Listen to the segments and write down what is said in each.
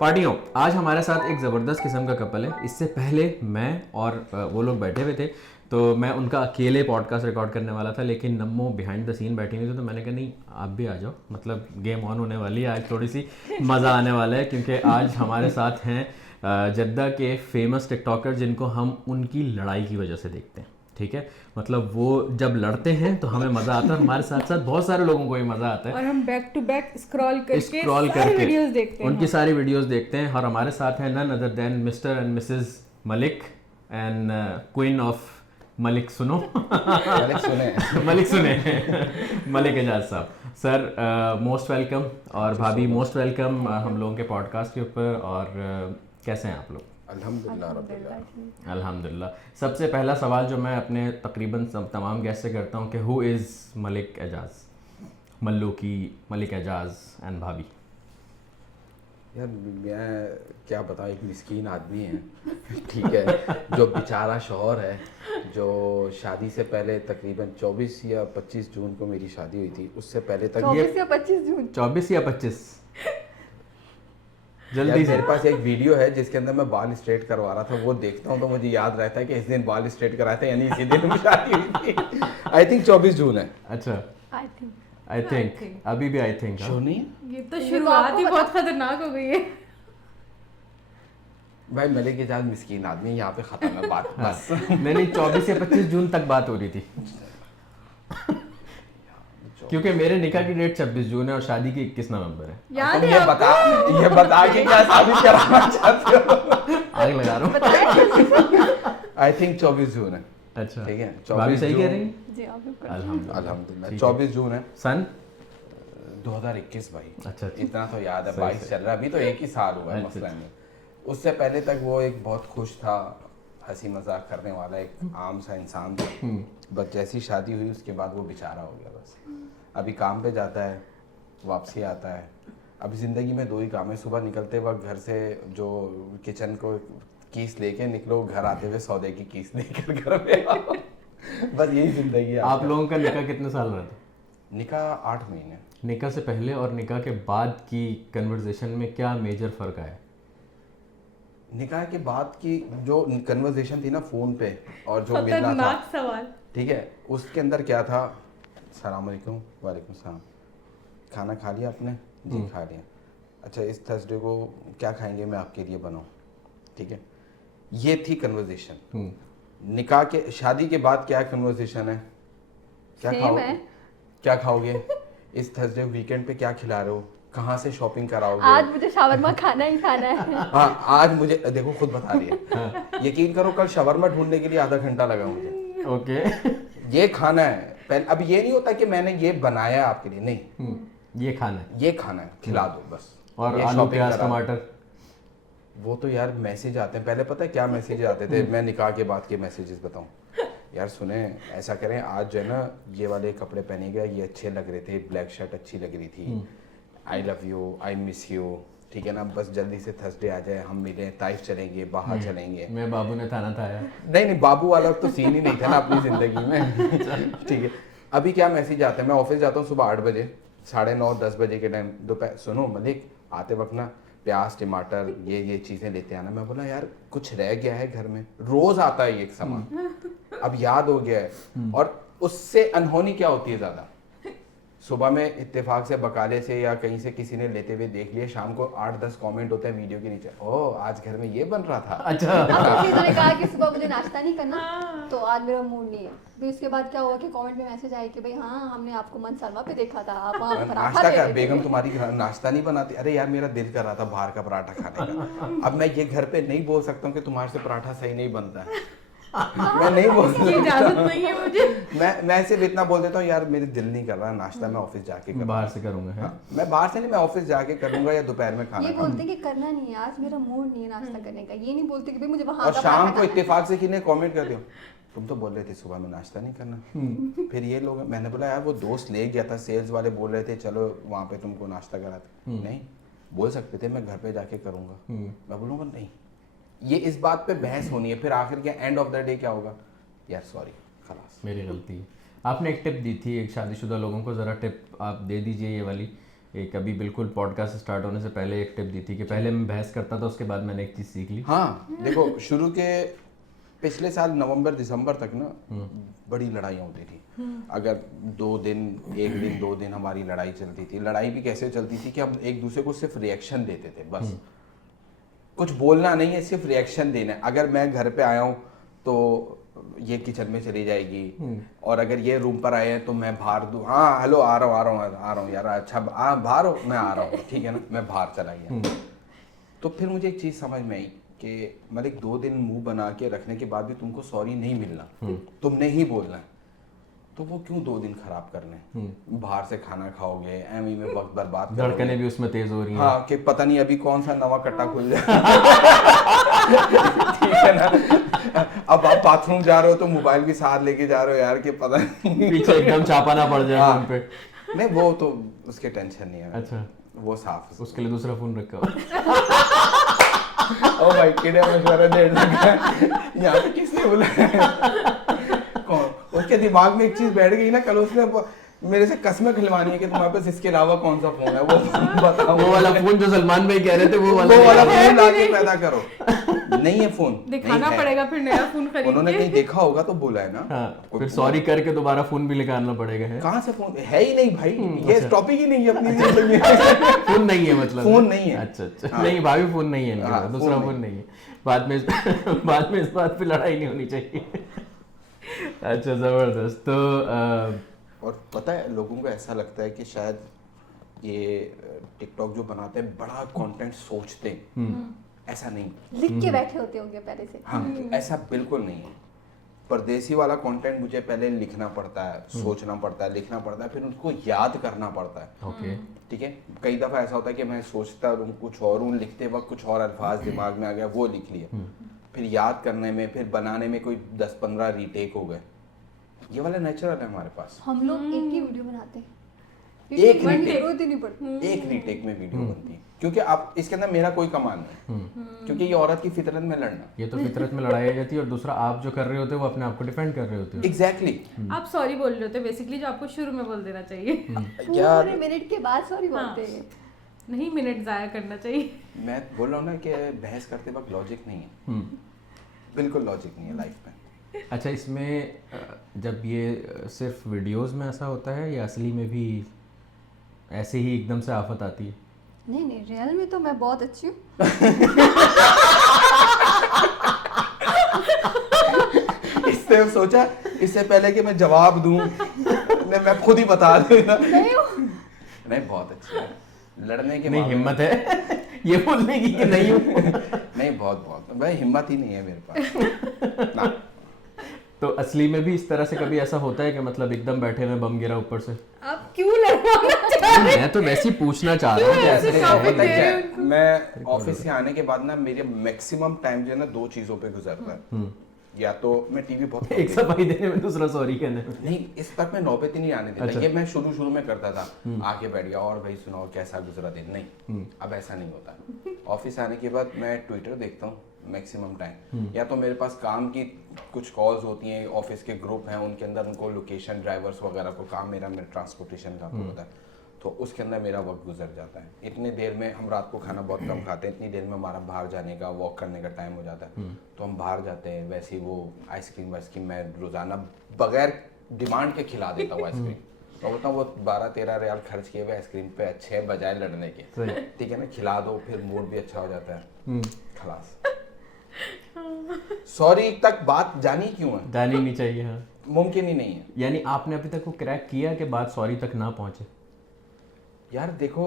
पार्टियों, आज हमारे साथ एक ज़बरदस्त किस्म का कपल है। इससे पहले मैं और वो लोग बैठे हुए थे, तो मैं उनका अकेले पॉडकास्ट रिकॉर्ड करने वाला था, लेकिन नम्मो बिहाइंड द सीन बैठी हुई थी, तो मैंने कहा नहीं आप भी आ जाओ, मतलब गेम ऑन होने वाली है आज, थोड़ी सी मज़ा आने वाला है। क्योंकि आज हमारे साथ हैं जद्दा के फेमस टिकटॉकर, जिनको हम उनकी लड़ाई की वजह से देखते हैं। ठीक है, मतलब वो जब लड़ते हैं तो हमें मज़ा आता है, हमारे साथ साथ बहुत सारे लोगों को भी मज़ा आता है, और हम बैक टू बैक स्क्रॉल करके वीडियोस देखते हैं, उनकी सारी वीडियोस देखते हैं। और हमारे साथ हैं none other than mister and missus Malik and queen of Malik सुनो मलिक सुने मलिक एजाज साहब। सर मोस्ट वेलकम, और भाभी मोस्ट वेलकम हम लोगों के पॉडकास्ट के ऊपर। और कैसे हैं आप लोग? अल्हम्दुलिल्लाह। सबसे पहला सवाल जो मैं अपने तकरीबन तमाम गेस्ट से करता हूँ कि हु इज़ मलिक एजाज, मल्लू की मलिक एजाज एंड भाभी। यार मैं क्या बताऊँ, एक मिस्कीन आदमी है ठीक है, जो बेचारा शौहर है, जो शादी से पहले तकरीबन 24 या 25 जून को मेरी शादी हुई थी, उससे पहले तक 24 या 25 जून 24 या 25 जल्दी से। मेरे पास एक वीडियो है जिसके अंदर मैं बाल स्ट्रेट करवा रहा था, वो देखता हूँ तो मुझे याद रहता है कि इस दिन बाल स्ट्रेट कराए थे, यानी इसी दिन शादी हुई थी। आई थिंक 24 जून है। अच्छा, आई थिंक अभी भी आई थिंक नहीं, ये तो शुरुआत ही बहुत खतरनाक हो गई है। भाई मलिक एजाज मिस्कीन आदमी है, यहाँ पे खत्म है बात। बस नहीं 24 या 25 जून तक बात हो रही थी क्योंकि मेरे निकाह की डेट 26 जून है और शादी की 21 नवंबर है। याद है ये बता के क्या साबित कराना चाहते हो? आग लगा रहा हूँ। आई थिंक 24 जून है। अच्छा, ठीक है, भाभी सही कह रही हैं? जी आप बिल्कुल। अल्हम्दुलिल्लाह 24 जून है सन 2021 भाई। अच्छा, इतना तो याद है, 22 चल रहा है, अभी तो एक ही साल हुआ है, मसला नहीं। उससे पहले तक वो एक बहुत खुश था, हंसी मजाक करने वाला एक आम सा इंसान था। बस जैसी शादी हुई उसके बाद वो बेचारा हो गया। बस अभी काम पे जाता है, वापसी आता है। अभी ज़िंदगी में दो ही काम है, सुबह निकलते वक्त घर से जो किचन को कीस लेके निकलो, घर आते हुए सौदे की कीस लेकर घर पे आओ। बस यही ज़िंदगी है। आप लोगों का निकाह कितने साल रहा था? निकाह 8 महीने। निकाह से पहले और निकाह के बाद की कन्वर्सेशन में क्या मेजर फ़र्क आया? निकाह के बाद की जो कन्वर्सेशन थी ना फ़ोन पे, और जो मिलना था, सवाल, ठीक है, उसके अंदर क्या था, सलाम अलैकुम, वालेकुम सलाम, खाना खा लिया आपने? जी खा लिया। अच्छा इस थर्सडे को क्या खाएंगे, मैं आपके लिए बनाऊं? ठीक है, ये थी कन्वर्सेशन। निकाह के शादी के बाद क्या कन्वर्सेशन है, क्या खाओगे, क्या खाओगे इस थर्सडे वीकेंड पे, क्या खिला रहे हो, कहाँ से शॉपिंग कराओगे, आज मुझे शवरमा खाना ही खाना है। हाँ आज मुझे, देखो खुद बता रही है। यकीन करो कल शवरमा ढूंढने के लिए आधा घंटा लगा मुझे। ओके ये खाना है पहले, अब ये नहीं होता कि मैंने ये बनाया आपके लिए, नहीं, ये खाना है, ये खाना है, खिला दो बस। और ये आलू shopping प्याज करा दो। टमाटर? वो तो यार मैसेज आते हैं, पहले पता है क्या मैसेज आते थे, मैं निकाह के बाद के मैसेजेस बताऊं, यार सुने ऐसा करें, आज जो है ना ये वाले कपड़े पहनेगा, ये अच्छे लग रहे थे, ब्लैक शर्ट अच्छी लग रही थी, I love you, I miss you, ठीक है ना, बस जल्दी से थर्सडे आ जाए, हम मिलें, ताइफ चलेंगे, बाहर चलेंगे। मैं बाबू ने थाना था आया। नहीं बाबू वाला तो सीन ही नहीं था ना अपनी जिंदगी में। ठीक है, अभी क्या मैसेज आते हैं, मैं ऑफिस जाता हूँ सुबह 8 बजे, 9:30 10 बजे के टाइम, दोपहर, सुनो मलिक आते वक्त ना प्याज टमाटर ये चीज़ें लेते आना। मैं बोला यार कुछ रह गया है घर में, रोज आता है ये सामान, अब याद हो गया है। और उससे अनहोनी क्या होती है ज़्यादा, सुबह में इत्तेफाक से बकाले से या कहीं से किसी ने लेते हुए देख लिए, शाम को 8-10 कमेंट होते हैं वीडियो के नीचे, ओह आज घर में ये बन रहा था। अच्छा अब किसी ने कहा कि सुबह मुझे नाश्ता नहीं करना, तो आज मेरा मूड नहीं है। फिर उसके बाद क्या हुआ कि कमेंट में मैसेज आया कि भाई हाँ हमने आपको मनसलमा पे देखा था, आप वहाँ पराठा नाश्ता दे कर, रहे थे। बेगम तुम्हारी नाश्ता नहीं बनाती? अरे यार मेरा दिल कर रहा था बाहर का पराठा खाने का। अब मैं ये घर पे नहीं बोल सकता हूँ कि तुम्हारे से पराठा सही नहीं बनता है, मैं नहीं बोल सकता, इजाजत नहीं है मुझे। मैं सिर्फ इतना बोल देता हूँ यार मेरे दिल नहीं कर रहा नाश्ता, मैं ऑफिस जाके करूँगा, बाहर से करूंगा है? मैं बाहर से नहीं, मैं ऑफिस जाके करूंगा या दोपहर में खाना ये खाऊंगा। बोलते कि करना नहीं है, आज मेरा मूड नहीं है नाश्ता करने का, ये नहीं बोलते कि भाई मुझे वहाँ और का शाम पराठा को खाना है। इत्तेफाक से किन्हें कमेंट कर दियो, तुम तो बोल रहे थे सुबह में नाश्ता नहीं करना। फिर ये लोग, मैंने बोला यार वो दोस्त ले गया था, सेल्स वाले बोल रहे थे चलो वहाँ पे तुमको नाश्ता कराते, नहीं बोल सकते थे मैं घर पे जाके करूँगा। मैं बोलूँगा नहीं, ये इस बात पे बहस होनी है, फिर आखिर क्या एंड ऑफ द डे क्या होगा, यार सॉरी खलास मेरी गलती है। आपने एक टिप दी थी एक शादीशुदा लोगों को, ज़रा टिप आप दे दीजिए ये वाली। एक अभी बिल्कुल पॉडकास्ट स्टार्ट होने से पहले एक टिप दी थी कि पहले मैं बहस करता था, उसके बाद मैंने एक चीज़ सीख ली। हाँ देखो, शुरू के पिछले साल नवंबर दिसंबर तक ना बड़ी लड़ाइयाँ होती थी। अगर 2 दिन 1 दिन 2 दिन हमारी लड़ाई चलती थी। लड़ाई भी कैसे चलती थी कि हम एक दूसरे को सिर्फ रिएक्शन देते थे, बस कुछ बोलना नहीं है, सिर्फ रिएक्शन देना है। अगर मैं घर पे आया हूँ तो ये किचन में चली जाएगी, और अगर ये रूम पर आए हैं तो मैं बाहर दूँ, हाँ हेलो आ रहा हूँ यार, अच्छा बाहर हो, मैं आ रहा हूँ, ठीक है ना, मैं बाहर चला गया। तो फिर मुझे एक चीज़ समझ में आई कि मतलब 2 दिन मुंह बना के रखने के बाद भी तुमको सॉरी नहीं मिलना, तुमने ही बोलना है, तो वो क्यों 2 दिन खराब करने। बाहर से खाना खाओगे, एमी में वक्त बर्बाद करोगे, धड़कनें भी उसमें तेज हो रही हैं। हाँ कि पता नहीं अभी कौन सा नवा कट्टा खुल जाए। ठीक है ना। अब आप बाथरूम जा रहे हो तो मोबाइल भी साथ लेके जा रहे हो यार, कि पता नहीं पीछे एकदम छापा ना पड़ जाए हाँ। फोन पे। नहीं वो तो उसके टेंशन नहीं है। अच्छा, वो साफ उसके लिए दूसरा फोन रखा हुआ। ओ भाई किडे मशवरा दे लगा यहाँ पे किसने बोला कौन, उसके दिमाग में एक चीज बैठ गई ना, कल उसने मेरे से कसमें खिलवानी है कि तुम्हारे पास इसके अलावा कौन सा फोन है, वो बताओ। वो वाला फोन जो सलमान भाई कह रहे थे वो वाला फोन लाके पैदा करो। नहीं है फोन, दिखाना पड़ेगा फिर नया फोन खरीद के। उन्होंने कहीं देखा होगा तो बोला है ना। हाँ, फिर सॉरी करके दोबारा फोन भी निकालना पड़ेगा। है कहाँ से फोन है ही नहीं भाई, ये टॉपिक ही नहीं है अपनी जिंदगी में। फोन नहीं है मतलब, फोन नहीं है। अच्छा नहीं भाभी फोन नहीं है इनके पास, दूसरा फोन नहीं है। बाद में इस बात पे लड़ाई नहीं होनी चाहिए। अच्छा जबरदस्त। तो और पता है लोगों को ऐसा लगता है कि शायद ये टिकटॉक जो बनाते हैं बड़ा कंटेंट सोचते हैं, ऐसा नहीं, लिख के बैठे होते होंगे पहले से। हाँ ऐसा बिल्कुल नहीं है। परदेसी वाला कंटेंट मुझे पहले लिखना पड़ता है, सोचना पड़ता है, लिखना पड़ता है, फिर उसको याद करना पड़ता है। ओके ठीक है, कई दफा ऐसा होता है कि मैं सोचता हूँ कुछ और हूँ, लिखते वक्त कुछ और अल्फाज दिमाग में आ गया, वो लिख लिया, फिर याद करने में, फिर बनाने में कोई 10-15 रीटेक हो गए। ये वाला नेचुरल है हमारे पास। हम लोग एक ही वीडियो बनाते हैं, एक जरूरत ही नहीं पड़ती, एक रीटेक में वीडियो बनती है, क्योंकि आप इसके अंदर मेरा कोई कमाल नहीं, क्योंकि ये औरत की फितरत में लड़ना, ये तो फितरत में लड़ाई जाती है। और दूसरा आप जो कर रहे होते हो वो अपने आप को डिफेंड कर रहे होते हो। एग्जैक्टली। आप सॉरी बोल रहे होते बेसिकली, जो आपको शुरू में बोल देना चाहिए। पूरे मिनट के बाद सॉरी बोलते हैं। नहीं मिनट जाया करना चाहिए। मैं बोल रहा हूँ ना कि बहस करते वक्त लॉजिक नहीं है, बिल्कुल लॉजिक नहीं है लाइफ में। अच्छा, इसमें जब ये सिर्फ वीडियोस में ऐसा होता है या असली में भी ऐसे ही एकदम से आफत आती है? नहीं नहीं, रियल में तो मैं बहुत अच्छी हूँ। इससे सोचा, इससे पहले कि मैं जवाब दूं, मैं खुद ही बता दूं। नहीं बहुत अच्छी है लड़ने के, नहीं हिम्मत है ये बोलने की कि नहीं हूँ। नहीं बहुत भाई हिम्मत ही नहीं है मेरे पास ना। तो असली में भी इस तरह से कभी ऐसा होता है कि मतलब एकदम बैठे में बम गिरा ऊपर से? आप क्यों लड़वाना चाह रहे हैं? मैं तो वैसे ही पूछना चाह रहा हूँ कि ऐसे topic है। है। मैं ऑफिस से आने के बाद ना मेरे मैक्सिमम टाइम जो है ना 2 चीजों पे गुजरता है। या तो मैं टीवी बहुत एक सफाई देने में, दूसरा सॉरी कहने में। नहीं, इस तक मैं नौबत ही नहीं आने देता। अच्छा। ये मैं शुरू में करता था, आके बैठ गया और भाई सुनाओ कैसा गुजरा दिन। नहीं, अब ऐसा नहीं होता। ऑफिस आने के बाद मैं ट्विटर देखता हूँ मैक्सिमम टाइम, या तो मेरे पास काम की कुछ कॉल्स होती हैं, ऑफिस के ग्रुप हैं उनके अंदर उनको लोकेशन ड्राइवर्स वगैरह को काम, मेरा ट्रांसपोर्टेशन का होता है, तो उसके अंदर मेरा वक्त गुजर जाता है। इतने देर में हम रात को खाना बहुत कम खाते हैं, इतनी देर में हमारा बाहर जाने का, वॉक करने का टाइम हो जाता है, तो हम बाहर जाते हैं। वैसे ही वो आइसक्रीम मैं रोजाना बगैर डिमांड के खिला देता हूँ आइसक्रीम। तो बोलता हूँ वो 12-13 रियाल खर्च किए हुए आइसक्रीम पे अच्छे हैं बजाय लड़ने के। ठीक है ना, खिला दो, फिर मूड भी अच्छा हो जाता है, खलास। सॉरी तक बात जानी क्यों है? जानी नहीं चाहिए। हाँ, मुमकिन ही नहीं है। यानी आपने अभी तक वो क्रैक किया कि बात सॉरी तक ना पहुंचे? यार देखो,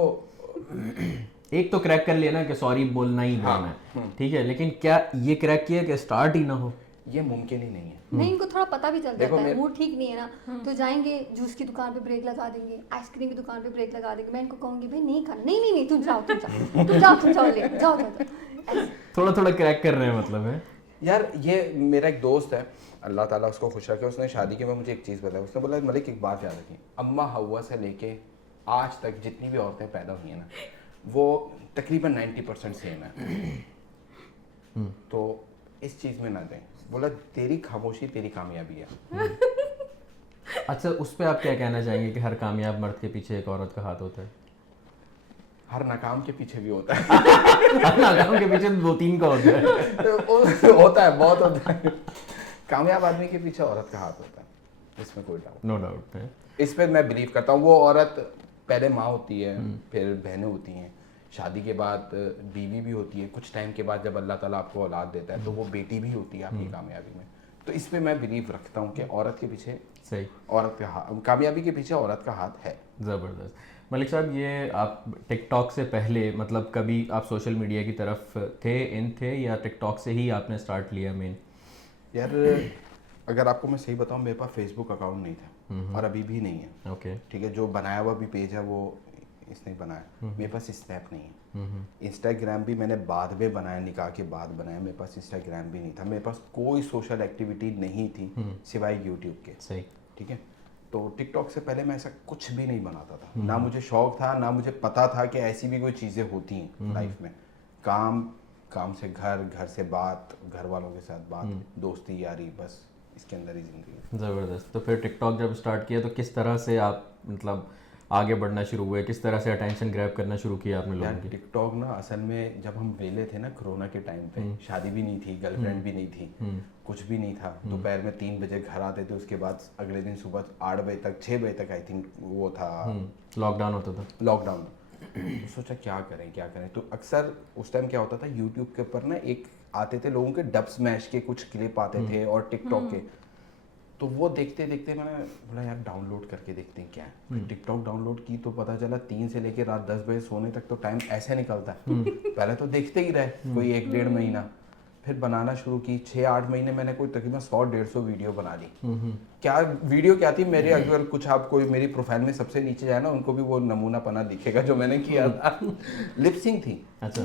एक तो क्रैक कर लिया ना कि सॉरी बोलना ही बोलना है, ठीक है, लेकिन क्या ये क्रैक किया कि स्टार्ट ही ना हो? ये मुमकिन ही नहीं है। नहीं, इनको थोड़ा पता भी चल देखो जाता है, मूड ठीक नहीं है ना, तो जाएंगे जूस की दुकान पे ब्रेक लगा देंगे, आइसक्रीम की दुकान पे ब्रेक लगा देंगे। मैं इनको कहूंगी भाई नहीं खाना, नहीं तुम जाओ ले जाओ। थोड़ा क्रैक कर रहे हैं मतलब है। यार ये मेरा एक दोस्त है, अल्लाह ताला उसको खुश रखे, उसने शादी के बाद मुझे एक चीज़ बताई। उसने बोला मलिक एक बात याद रखी, अम्मा हवा से लेके आज तक जितनी भी औरतें पैदा हुई हैं ना, वो तकरीबन 90% सेम है। तो इस चीज़ में ना दें। बोला तेरी खामोशी तेरी कामयाबी है। अच्छा, उस पर आप क्या कहना चाहेंगे कि हर कामयाब मर्द के पीछे एक औरत का हाथ होता है? हर नाकाम के पीछे भी होता है। हर नाकाम के पीछे 2-3 का होता है। होता है, बहुत होता है। कामयाब आदमी के पीछे औरत का हाथ होता है, इसमें कोई डाउट, नो डाउट है। इस पर मैं बिलीव करता हूँ। वो औरत पहले माँ होती है, फिर बहनें होती हैं, शादी के बाद बीवी भी होती है, कुछ टाइम के बाद जब अल्लाह ताला आपको औलाद देता है तो वो बेटी भी होती है आपकी कामयाबी में। तो इस पे मैं बिलीव रखता हूँ कि औरत के पीछे सही, औरत का हाथ, कामयाबी के पीछे औरत का हाथ है। ज़बरदस्त। मलिक साहब, ये आप टिकटॉक से पहले मतलब कभी आप सोशल मीडिया की तरफ थे या टिकटॉक से ही आपने स्टार्ट लिया मेन? यार अगर आपको मैं सही बताऊँ, मेरे पास फेसबुक अकाउंट नहीं था और अभी भी नहीं है। ओके, ठीक है, जो बनाया हुआ भी पेज है वो इसने बनाया। मेरे पास स्नैप नहीं है। इंस्टाग्राम भी मैंने बाद में बनाया, निकाह के बाद बनाया। मेरे पास इंस्टाग्राम भी नहीं था। मेरे पास कोई सोशल एक्टिविटी नहीं थी सिवाय यूट्यूब के। सही। ठीक है, तो टिकटॉक से पहले मैं ऐसा कुछ भी नहीं बनाता था। ना मुझे शौक था, ना मुझे पता था कि ऐसी भी कोई चीज़ें होती हैं लाइफ में। काम से घर, घर से बात, घर वालों के साथ बात, दोस्ती यारी, बस इसके अंदर ही जिंदगी। ज़बरदस्त। तो फिर टिकटॉक जब स्टार्ट किया तो किस तरह से आप मतलब आगे बढ़ना शुरू हुए, किस तरह से अटेंशन ग्रैब करना शुरू किया आपने लोगों की? टिकटॉक ना असल में जब हम वेले थे ना कोरोना के टाइम पे, शादी भी नहीं थी, गर्लफ्रेंड भी नहीं थी, कुछ भी नहीं था। दोपहर में 3 बजे घर आते थे, उसके बाद अगले दिन सुबह 8 बजे तक, 6 बजे तक आई थिंक वो था, लॉकडाउन होता था। लॉकडाउन। तो सोचा क्या करें। तो अक्सर उस टाइम क्या होता था, यूट्यूब के ऊपर ना एक आते थे लोगों के डब स्मैश के कुछ क्लिप आते थे और टिकटॉक के। तो वो देखते देखते मैंने बोला यार डाउनलोड करके देखते हैं क्या है। टिकटॉक डाउनलोड की तो पता चला 3 से लेकर रात 10 बजे सोने तक तो टाइम ऐसे निकलता है। पहले तो देखते ही रहे कोई 1-1.5 महीना, फिर बनाना शुरू की। 6-8 महीने मैंने कोई तकरीबन 100-150 वीडियो बना ली। क्या वीडियो क्या थी मेरे, अगर कुछ आप कोई मेरी प्रोफाइल में सबसे नीचे जाए ना, उनको भी वो नमूना पना दिखेगा जो मैंने किया था। लिपसिंग थी। अच्छा।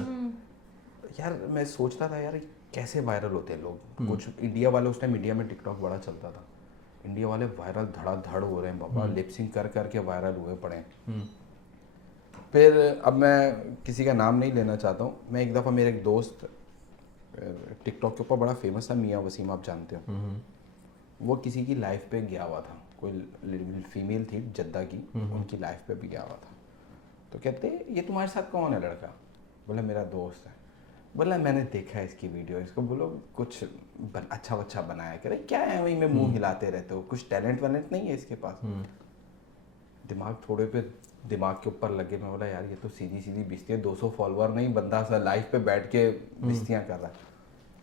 यार मैं सोचता था यार कैसे वायरल होते हैं लोग। कुछ इंडिया वाले, उस टाइम इंडिया में टिकटॉक बड़ा चलता था, इंडिया वाले वायरल धड़ाधड़ हो रहे हैं बाबा, लिपसिंग कर करके वायरल हुए पड़े हैं। फिर अब मैं किसी का नाम नहीं लेना चाहता हूँ। मैं एक दफ़ा, मेरे एक दोस्त टिकटॉक के ऊपर बड़ा फेमस था, मियाँ वसीम, आप जानते हो। वो किसी की लाइफ पे गया हुआ था, कोई फीमेल थी जद्दा की, उनकी लाइफ पे भी गया हुआ था। तो कहते ये तुम्हारे साथ कौन है लड़का? बोला मेरा दोस्त है। बोला मैंने देखा है इसकी वीडियो, इसको बोलो कुछ अच्छा बच्चा बनाया करे, क्या है वहीं में मुंह हिलाते रहते हो, कुछ टैलेंट वैलेंट नहीं है इसके पास। दिमाग थोड़े पे दिमाग के ऊपर लगे। मैं बोला यार ये तो सीधी सीधी बिस्ती है, 200 फॉलोअर नहीं, बंदा सा लाइव पे बैठ के बिस्तियाँ कर रहा है।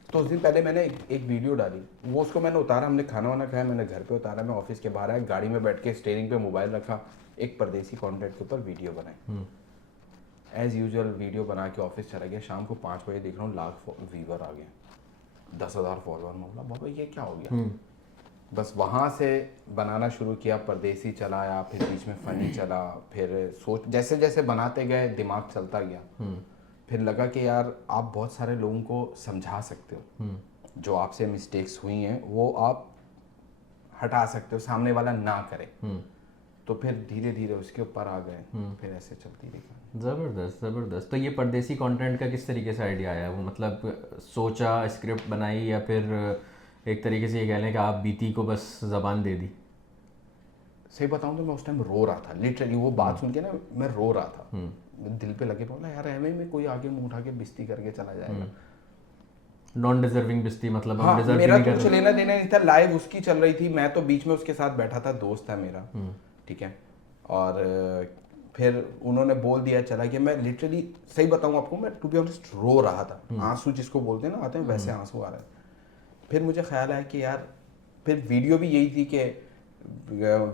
तो उस दिन पहले मैंने एक वीडियो डाली, वो उसको मैंने उतारा, हमने खाना वाना खाया, मैंने घर पे उतारा, मैं ऑफिस के बाहर आया, गाड़ी में बैठ के स्टीयरिंग पे मोबाइल रखा, एक परदेसी कॉन्टेंट के ऊपर वीडियो बनाई। एज यूजुअल वीडियो बना के ऑफिस चला गया। शाम को 5 बजे देख रहा हूँ लाख व्यूवर आ गए, 10,000 फॉलोअर। मैं बोला बाबा ये क्या हो गया। बस वहाँ से बनाना शुरू किया, परदेसी चलाया, फिर बीच में फनी चला, फिर सोच जैसे जैसे बनाते गए दिमाग चलता गया। फिर लगा कि यार आप बहुत सारे लोगों को समझा सकते हो, जो आपसे मिस्टेक्स हुई हैं वो आप हटा सकते हो, सामने वाला ना करे। तो फिर धीरे धीरे उसके ऊपर आ गए, फिर ऐसे चलती रही। ज़बरदस्त ज़बरदस्त। तो ये परदेसी कंटेंट का किस तरीके से आइडिया आया? वो मतलब सोचा, स्क्रिप्ट बनाई, या फिर एक तरीके से ये कह लें कि आप बीती को बस ज़बान दे दी? सही बताऊं तो मैं उस टाइम रो रहा था, लिटरली वो बात सुन के ना मैं रो रहा था। दिल पे लगे, बोला यार एवं में कोई आगे मुंह उठा के बिस्ती करके चला जाएगा। नॉन डिजर्विंग बिस्ती, मतलब हाँ, मेरा तो कुछ लेना देना नहीं था, लाइव उसकी चल रही थी, मैं तो बीच में उसके साथ बैठा था, दोस्त था मेरा। ठीक है, और फिर उन्होंने बोल दिया चला गया। मैं लिटरली सही बताऊं आपको, मैं टू बी ऑनेस्ट रो रहा था। आंसू जिसको बोलते हैं ना आते हैं, वैसे आंसू आ रहे हैं। फिर मुझे ख्याल आया कि यार, फिर वीडियो भी यही थी कि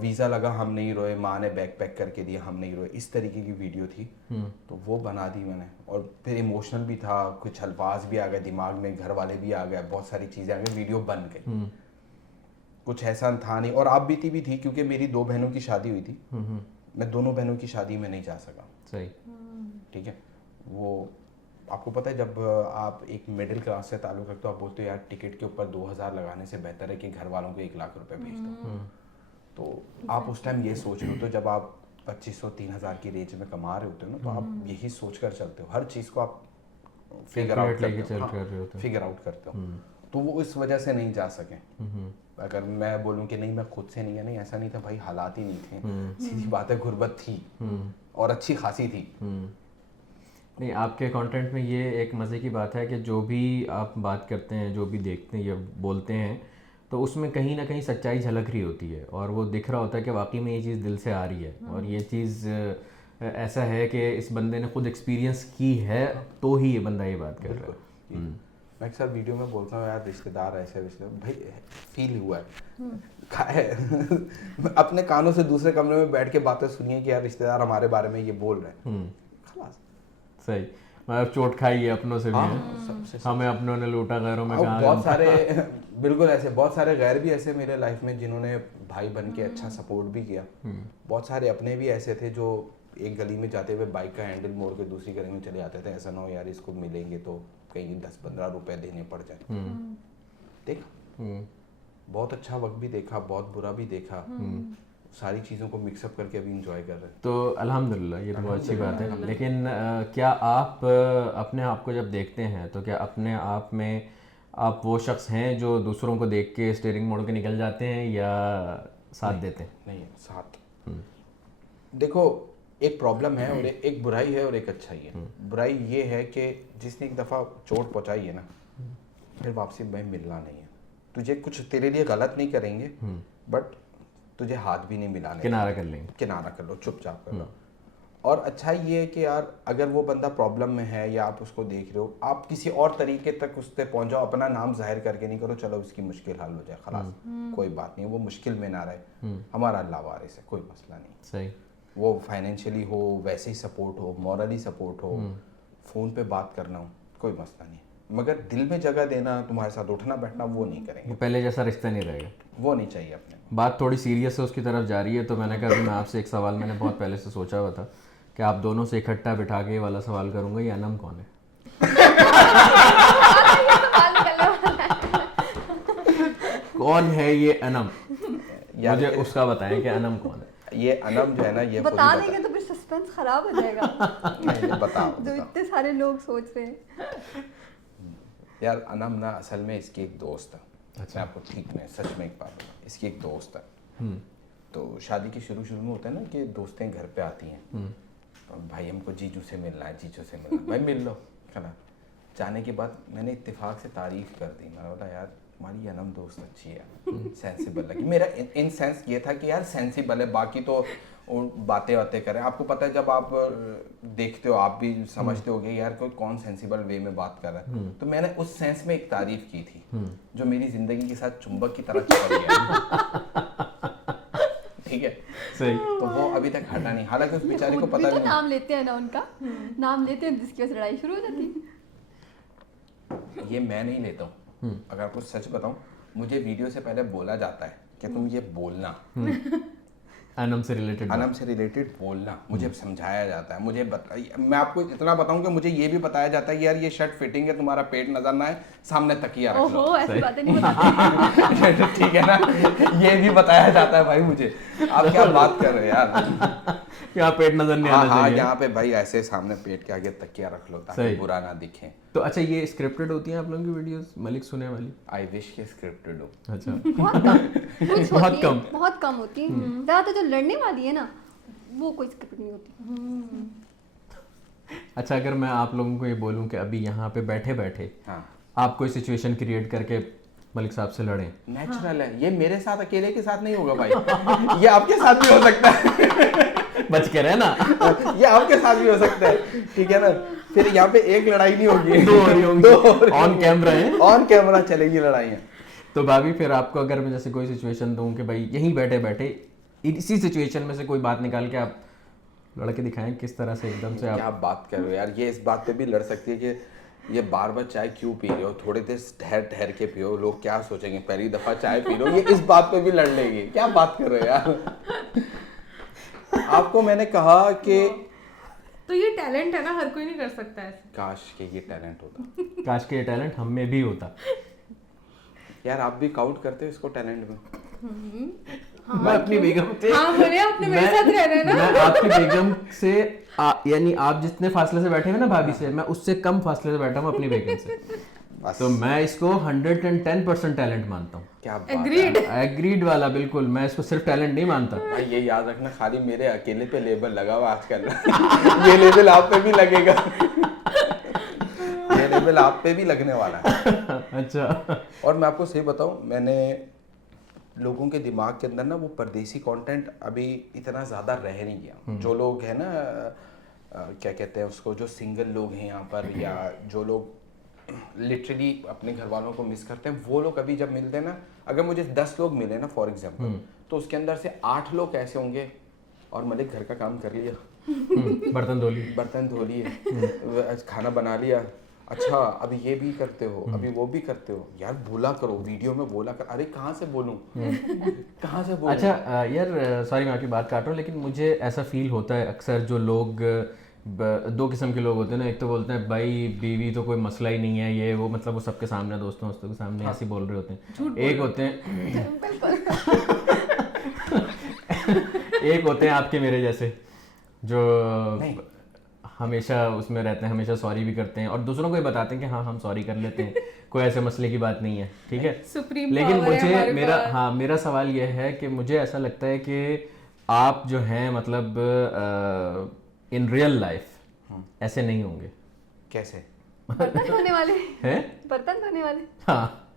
वीज़ा लगा हम नहीं रोए, माँ ने बैग पैक करके दिया हम नहीं रोए, इस तरीके की वीडियो थी। तो वो बना दी मैंने, और फिर इमोशनल भी था, कुछ अल्फाज भी आ गए दिमाग में, घर वाले भी आ गए, बहुत सारी चीज़ें आ गई, वीडियो बन गई। कुछ ऐसा था नहीं, और आप बीती भी थी क्योंकि मेरी 2 बहनों की शादी हुई थी। मैं दोनों बहनों की शादी में नहीं जा सका। सही। ठीक है, वो आपको पता है जब आप एक मिडिल क्लास से ताल्लुक़ रखते हो, आप बोलते हो यार टिकट के ऊपर 2,000 लगाने से बेहतर है कि घर वालों को 1 लाख रुपए भेज दो। तो आप उस टाइम ये सोच रहे हो, तो जब आप 2,500-3,000 की रेंज में कमा रहे होते हो ना, तो आप यही सोच कर चलते हो, हर चीज़ को आप फिगर आउट करते हो, फिगर आउट करते हो। तो वो इस वजह से नहीं जा सके। अगर मैं बोलूँ कि नहीं मैं खुद से नहीं है, नहीं ऐसा नहीं था भाई, हालात ही नहीं थे, सीधी बात है, गुर्बत थी और अच्छी खासी थी। नहीं, आपके कंटेंट में ये एक मज़े की बात है कि जो भी आप बात करते हैं, जो भी देखते हैं या बोलते हैं, तो उसमें कहीं ना कहीं सच्चाई झलक रही होती है और वो दिख रहा होता है कि वाकई में ये चीज़ दिल से आ रही है और ये चीज़ ऐसा है कि इस बंदे ने खुद एक्सपीरियंस की है तो ही ये बंदा ये बात कर रहा है। मैं अक्सर वीडियो में बोलता हूँ यार रिश्तेदार ऐसे भाई फील हुआ है अपने कानों से दूसरे कमरे में बैठ के बातें सुनिए कि यार रिश्तेदार हमारे बारे में ये बोल रहे हैं, खलास सही। मतलब चोट खाई है अपनों से भी है, हमें अपनों ने लूटा, गैरों में कहा। बहुत सारे बिल्कुल ऐसे बहुत सारे गैर भी ऐसे मेरे लाइफ में जिन्होंने भाई बन के अच्छा सपोर्ट भी किया। बहुत सारे अपने भी ऐसे थे जो एक गली में जाते हुए बाइक का हैंडल मोड़ के दूसरी गली में चले जाते थे, ऐसा ना हो यार इसको मिलेंगे तो कहीं 10-15 रुपए देने पड़ जाए। देखा बहुत अच्छा वक्त भी देखा, बहुत बुरा भी देखा, सारी चीज़ों को मिक्सअप करके अभी इंजॉय कर रहे हैं। तो अल्हम्दुलिल्लाह, ये तो बहुत अच्छी बात है। लेकिन क्या आप अपने आप को जब देखते हैं तो क्या अपने आप में आप वो शख्स हैं जो दूसरों को देख के स्टीयरिंग मोड़ के निकल जाते हैं या साथ देते हैं? नहीं, साथ। देखो एक प्रॉब्लम है और एक बुराई है और एक अच्छाई है। बुराई ये है कि जिसने एक दफ़ा चोट पहुंचाई है ना, फिर वापसी भाई मिलना नहीं है। तुझे कुछ तेरे लिए गलत नहीं करेंगे बट तुझे हाथ भी नहीं मिलाने, किनारा कर लेंगे, किनारा कर लो, चुपचाप कर लो। और अच्छाई ये है कि यार अगर वो बंदा प्रॉब्लम में है या आप उसको देख रहे हो, आप किसी और तरीके तक उस पर पहुंच जाओ, अपना नाम जाहिर करके नहीं करो चलो उसकी मुश्किल हल हो जाए, खलास कोई बात नहीं, वो मुश्किल में ना रहे, हमारा अल्लाह वारिस है, कोई मसला नहीं। सही। वो फाइनेंशियली हो, वैसे ही सपोर्ट हो, मॉरली सपोर्ट हो, फ़ोन पे बात करना हो, कोई मसला नहीं, मगर दिल में जगह देना, तुम्हारे साथ उठना बैठना, वो नहीं करेंगे। वो पहले जैसा रिश्ता नहीं रहेगा, वो नहीं चाहिए अपने। बात थोड़ी सीरियस है उसकी तरफ जा रही है, तो मैंने कहा अभी मैं आपसे एक सवाल मैंने बहुत पहले से सोचा हुआ था कि आप दोनों से इकट्ठा बिठा के ये वाला सवाल करूंगा, ये अनम कौन है? कौन है ये अनम? मुझे उसका बताएं कि अनम कौन है। ये अनम जो है ना, ये बता देंगे तो फिर सस्पेंस खराब हो जाएगा। नहीं, बताओ जो इतने सारे लोग सोच रहे हैं। यार अनम ना असल में इसकी एक दोस्त है। अच्छा। मैं आपको ठीक में सच में एक बात बताऊं, इसकी एक दोस्त है। तो शादी के शुरू में होता है ना कि दोस्तें घर पे आती हैं, भाई हमको जीजू से मिलना है, जीजू से मिलना है, भाई मिल लो, है ना। जाने के बाद मैंने इत्तेफाक से तारीफ कर दी, मैंने बोला यार तुम्हारी अनम दोस्त अच्छी है, सेंसिबल लगी। मेरा इन सेंस ये था कि यार सेंसिबल है, बाकी तो बातें करें। आपको पता है जब आप देखते हो आप भी समझते होगे यार कोई कौन सेंसिबल वे में बात कर रहा है। तो मैंने उस सेंस में एक तारीफ की थी जो मेरी जिंदगी के साथ चुंबक की तरह चिपक गया। ठीक है, सही। तो वो अभी तक हटा नहीं, हालांकि उस बेचारे को पता तो नहीं। नाम लेते हैं ना उनका, नाम लेते हैं जिसकी वजह से लड़ाई शुरू हो जाती है। ये मैं नहीं लेता हूँ, अगर आपको सच बताऊं, मुझे वीडियो से पहले बोला जाता है कि तुम ये बोलना, अनम से रिलेटेड बोलना, मुझे समझाया जाता है, मुझे मैं आपको इतना बताऊं कि मुझे ये भी बताया जाता है कि यार ये शर्ट फिटिंग है, तुम्हारा पेट नजर ना आए, सामने तकिया रख लो। ओहो, ऐसी बातें नहीं बताते। ठीक है ना, ये भी बताया जाता है भाई मुझे। आप क्या बात कर रहे हो यार, यहाँ पेट नजर नहीं आना चाहिए। यहाँ पे भाई ऐसे सामने पेट के आगे तकिया रख लो ताकि बुरा ना दिखे। तो अच्छा, ये स्क्रिप्टेड होती हैं आप लोगों की वीडियोस मलिक सुने वाली? आई विश के स्क्रिप्टेड हो। अच्छा। बहुत कम होती है। ज्यादातर जो लड़ने वाली है ना, वो कोई स्क्रिप्ट नहीं होती। अच्छा, अगर मैं आप लोगों को ये बोलूं कि अभी यहाँ पे बैठे बैठे आप कोई सिचुएशन क्रिएट करके मलिक साहब से लड़ें, नेचुरल है ये, मेरे साथ अकेले के साथ नहीं होगा भाई, ये आपके साथ भी हो सकता है। बच के रहना। ये आपके साथ भी हो सकता है, ठीक है ना। फिर यहाँ पे एक लड़ाई नहीं होगी, दो हो रही होंगी, ऑन कैमरा है, ऑन कैमरा चलेगी लड़ाइयाँ। तो भाभी फिर आपको अगर मैं जैसे कोई सिचुएशन दूं कि भाई यहीं बैठे बैठे इसी सिचुएशन में से कोई बात निकाल के आप लड़के दिखाएं, किस तरह से एकदम से आप क्या बात कर रहे हो यार। ये इस बात पे भी लड़ सकती है कि ये बार बार चाय क्यों पी रहे हो, थोड़ी देर ठहर के पियो, लोग क्या सोचेंगे, पहली दफा चाय पी रहे हो। ये इस बात पे भी लड़ लेगी, क्या बात कर रहे हो यार। आपको मैंने कहा कि तो ये टैलेंट है ना, हर कोई नहीं कर सकता ऐसे। काश के ये टैलेंट होता, काश के ये टैलेंट हम में भी होता। यार आप भी काउंट करते हो इसको टैलेंट में। मैं अपनी बेगम से, बोले आपने मेरे साथ रहना है ना। मैं आपकी बेगम से यानी आप जितने फासले से बैठे हैं ना भाभी से, मैं उससे कम फासले से बैठा हूँ अपनी बेगम से। बस। तो मैं इसको 110% टैलेंट मानता हूँ। क्या बात एग्रीड। एग्रीड वाला बिल्कुल, मैं इसको सिर्फ टैलेंट नहीं मानता। भाई ये याद रखना, खाली मेरे अकेले पे लेबल लगा हुआ आजकल ये लेबल आप पे भी लगेगा ये लेबल आप पे भी लगने वाला है। अच्छा। और मैं आपको सही बताऊं, मैंने लोगों के दिमाग के अंदर ना वो परदेसी कंटेंट अभी इतना ज़्यादा रह नहीं गया। जो लोग हैं ना क्या कहते हैं उसको, जो सिंगल लोग हैं यहाँ पर, या जो लोग लिटरली अपने घर वालों को मिस करते हैं, वो लोग अभी जब मिलते हैं ना, अगर मुझे 10 लोग मिले ना फॉर एग्जांपल, तो उसके अंदर से 8 लोग ऐसे होंगे और मलिक घर का काम कर लिया, बर्तन धो लिए, खाना बना लिया, अच्छा अभी ये भी करते हो, अभी वो भी करते हो, यार बोला करो वीडियो में, बोला कर। अरे कहाँ से बोलूं कहाँ से बोलूं। अच्छा यार सॉरी मैं आपकी बात काट रहा हूँ, लेकिन मुझे ऐसा फील होता है अक्सर, जो लोग 2 किस्म के लोग होते हैं ना। एक तो बोलते हैं भाई बीवी तो कोई मसला ही नहीं है, ये वो, मतलब वो सबके सामने, दोस्तों के सामने ऐसे बोल रहे होते हैं। एक होते हैं एक होते हैं आपके मेरे जैसे, जो हमेशा उसमें रहते हैं, हमेशा सॉरी भी करते हैं और दूसरों को ये बताते हैं कि हाँ हम सॉरी कर लेते हैं, कोई ऐसे मसले की बात नहीं है, ठीक है। लेकिन मुझे मेरा सवाल यह है कि मुझे ऐसा लगता है कि आप जो हैं, मतलब इन रियल लाइफ ऐसे नहीं होंगे। कैसे? बर्तन धोने वाले हैं? बर्तन धोने वाले? हाँ